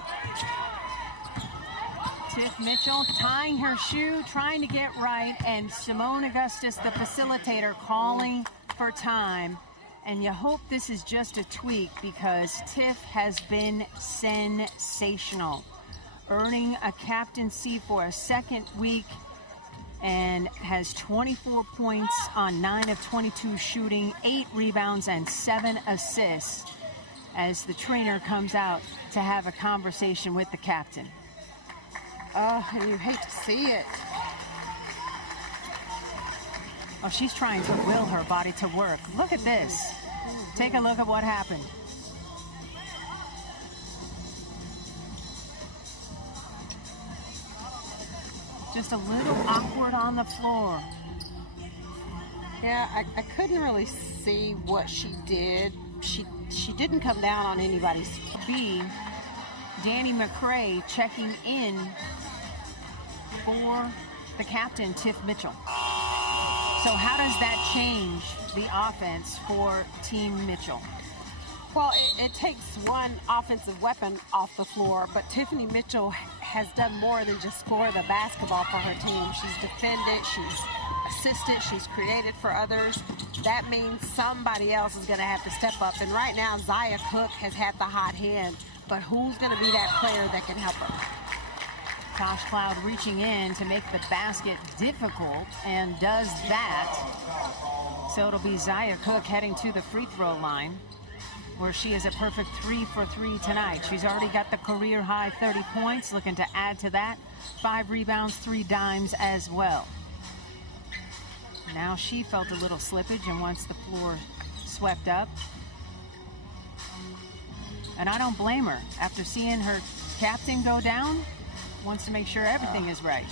Tiff Mitchell tying her shoe, trying to get right, and Simone Augustus, the facilitator, calling for time. And you hope this is just a tweak because Tiff has been sensational, earning a captaincy for a 2nd week and has 24 points on 9 of 22 shooting, 8 rebounds, and 7 assists as the trainer comes out to have a conversation with the captain. Oh, and you hate to see it. Oh, she's trying to will her body to work. Look at this. Take a look at what happened. just a little awkward on the floor. Yeah, I couldn't really see what she did. She didn't come down on anybody's B, Danny McCray checking in for the captain, Tiff Mitchell. So how does that change the offense for Team Mitchell? Well, it takes one offensive weapon off the floor, but Tiffany Mitchell has done more than just score the basketball for her team. She's defended, she's assisted, she's created for others. That means somebody else is going to have to step up. And right now, Zia Cook has had the hot hand, but who's going to be that player that can help her? Tosh Cloud reaching in to make the basket difficult and does that. So it'll be Zia Cook heading to the free throw line, where she is a perfect 3 for 3 tonight. She's already got the career high 30 points, looking to add to that. 5 rebounds, 3 dimes as well. Now she felt a little slippage and wants the floor swept up. And I don't blame her. After seeing her captain go down, wants to make sure everything is right.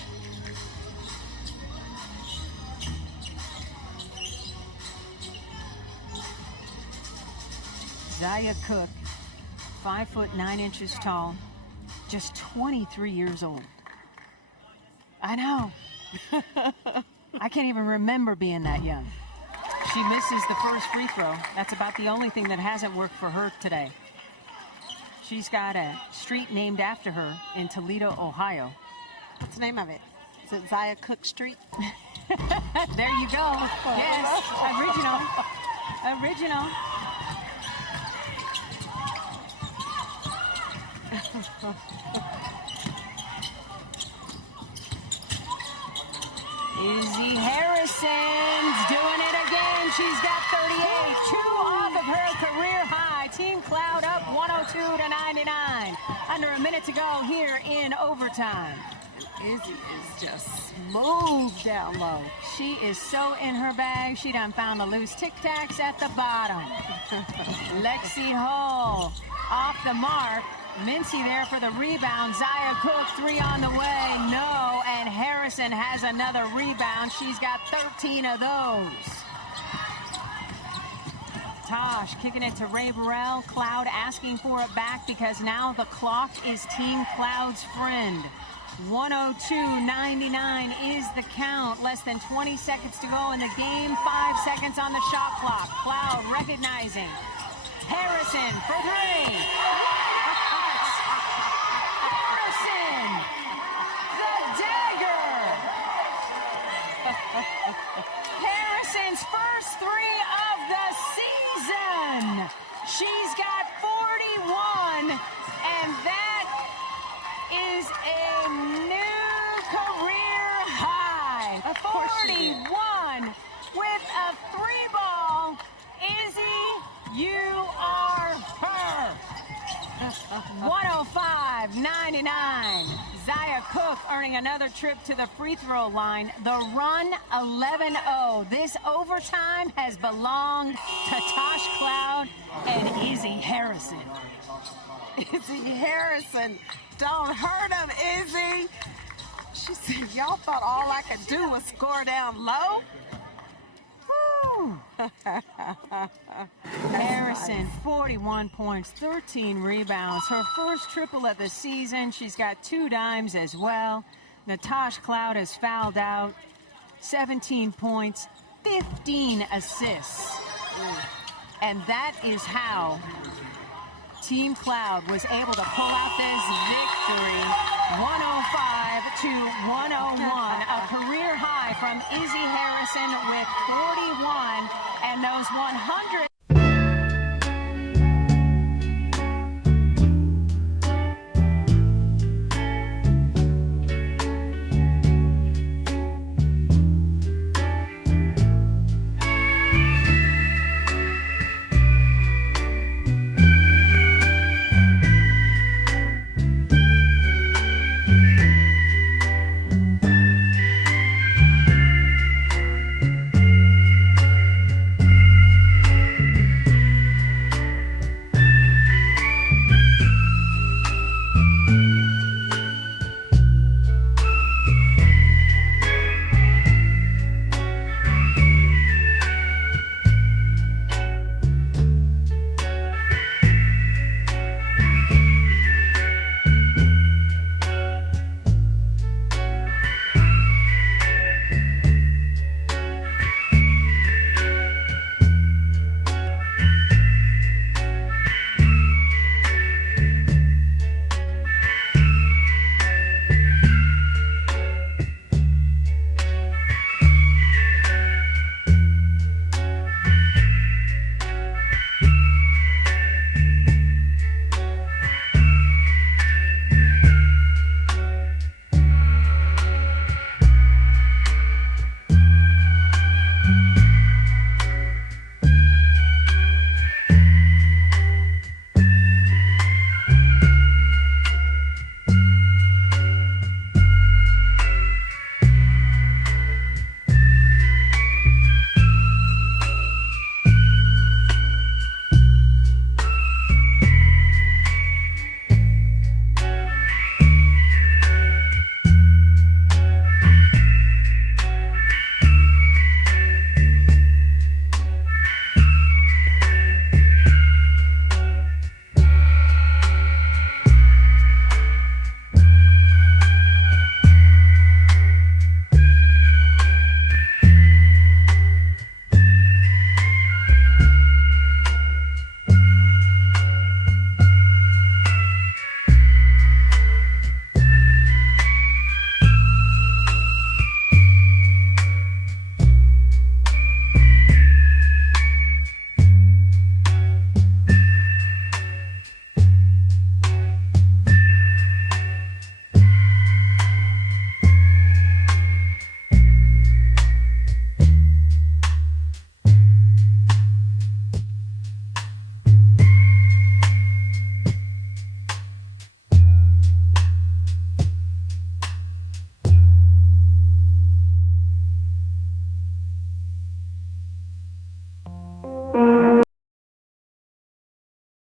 Zia Cook, 5 foot 9 inches tall, just 23 years old. I know. I can't even remember being that young. She misses the first free throw. That's about the only thing that hasn't worked for her today. She's got a street named after her in Toledo, Ohio. What's the name of it? Is it Zia Cook Street? There you go. Yes, original. Izzy Harrison's doing it again. She's got 38. 2 off of her career high. Team Cloud up 102-99. Under a minute to go here in overtime. Izzy is just smooth down low. She is so in her bag. She done found the loose Tic Tacs at the bottom. Lexi Hall off the mark. Mincy there for the rebound. Zia Cook, 3 on the way. No, and Harrison has another rebound. She's got 13 of those. Tosh kicking it to Ray Burrell. Cloud asking for it back because now the clock is Team Cloud's friend. 102-99 is the count. Less than 20 seconds to go in the game. 5 seconds on the shot clock. Cloud recognizing. Harrison for 3. Harrison, the dagger. Harrison's first 3 of the season. She's got 41, and that is a new career high. 41 with a 3-ball. Izzy, you are her. 105-99. Zia Cook earning another trip to the free throw line. The run 11-0. This overtime has belonged to Tosh Cloud and Izzy Harrison. Izzy Harrison, don't hurt him, Izzy. She said, y'all thought all I could do was score down low? Woo. Harrison, 41 points, 13 rebounds. Her first triple of the season. She's got 2 dimes as well. Natasha Cloud has fouled out. 17 points, 15 assists. And that is how Team Cloud was able to pull out this victory. 105-101. A career high from Izzy Harrison with 41. And those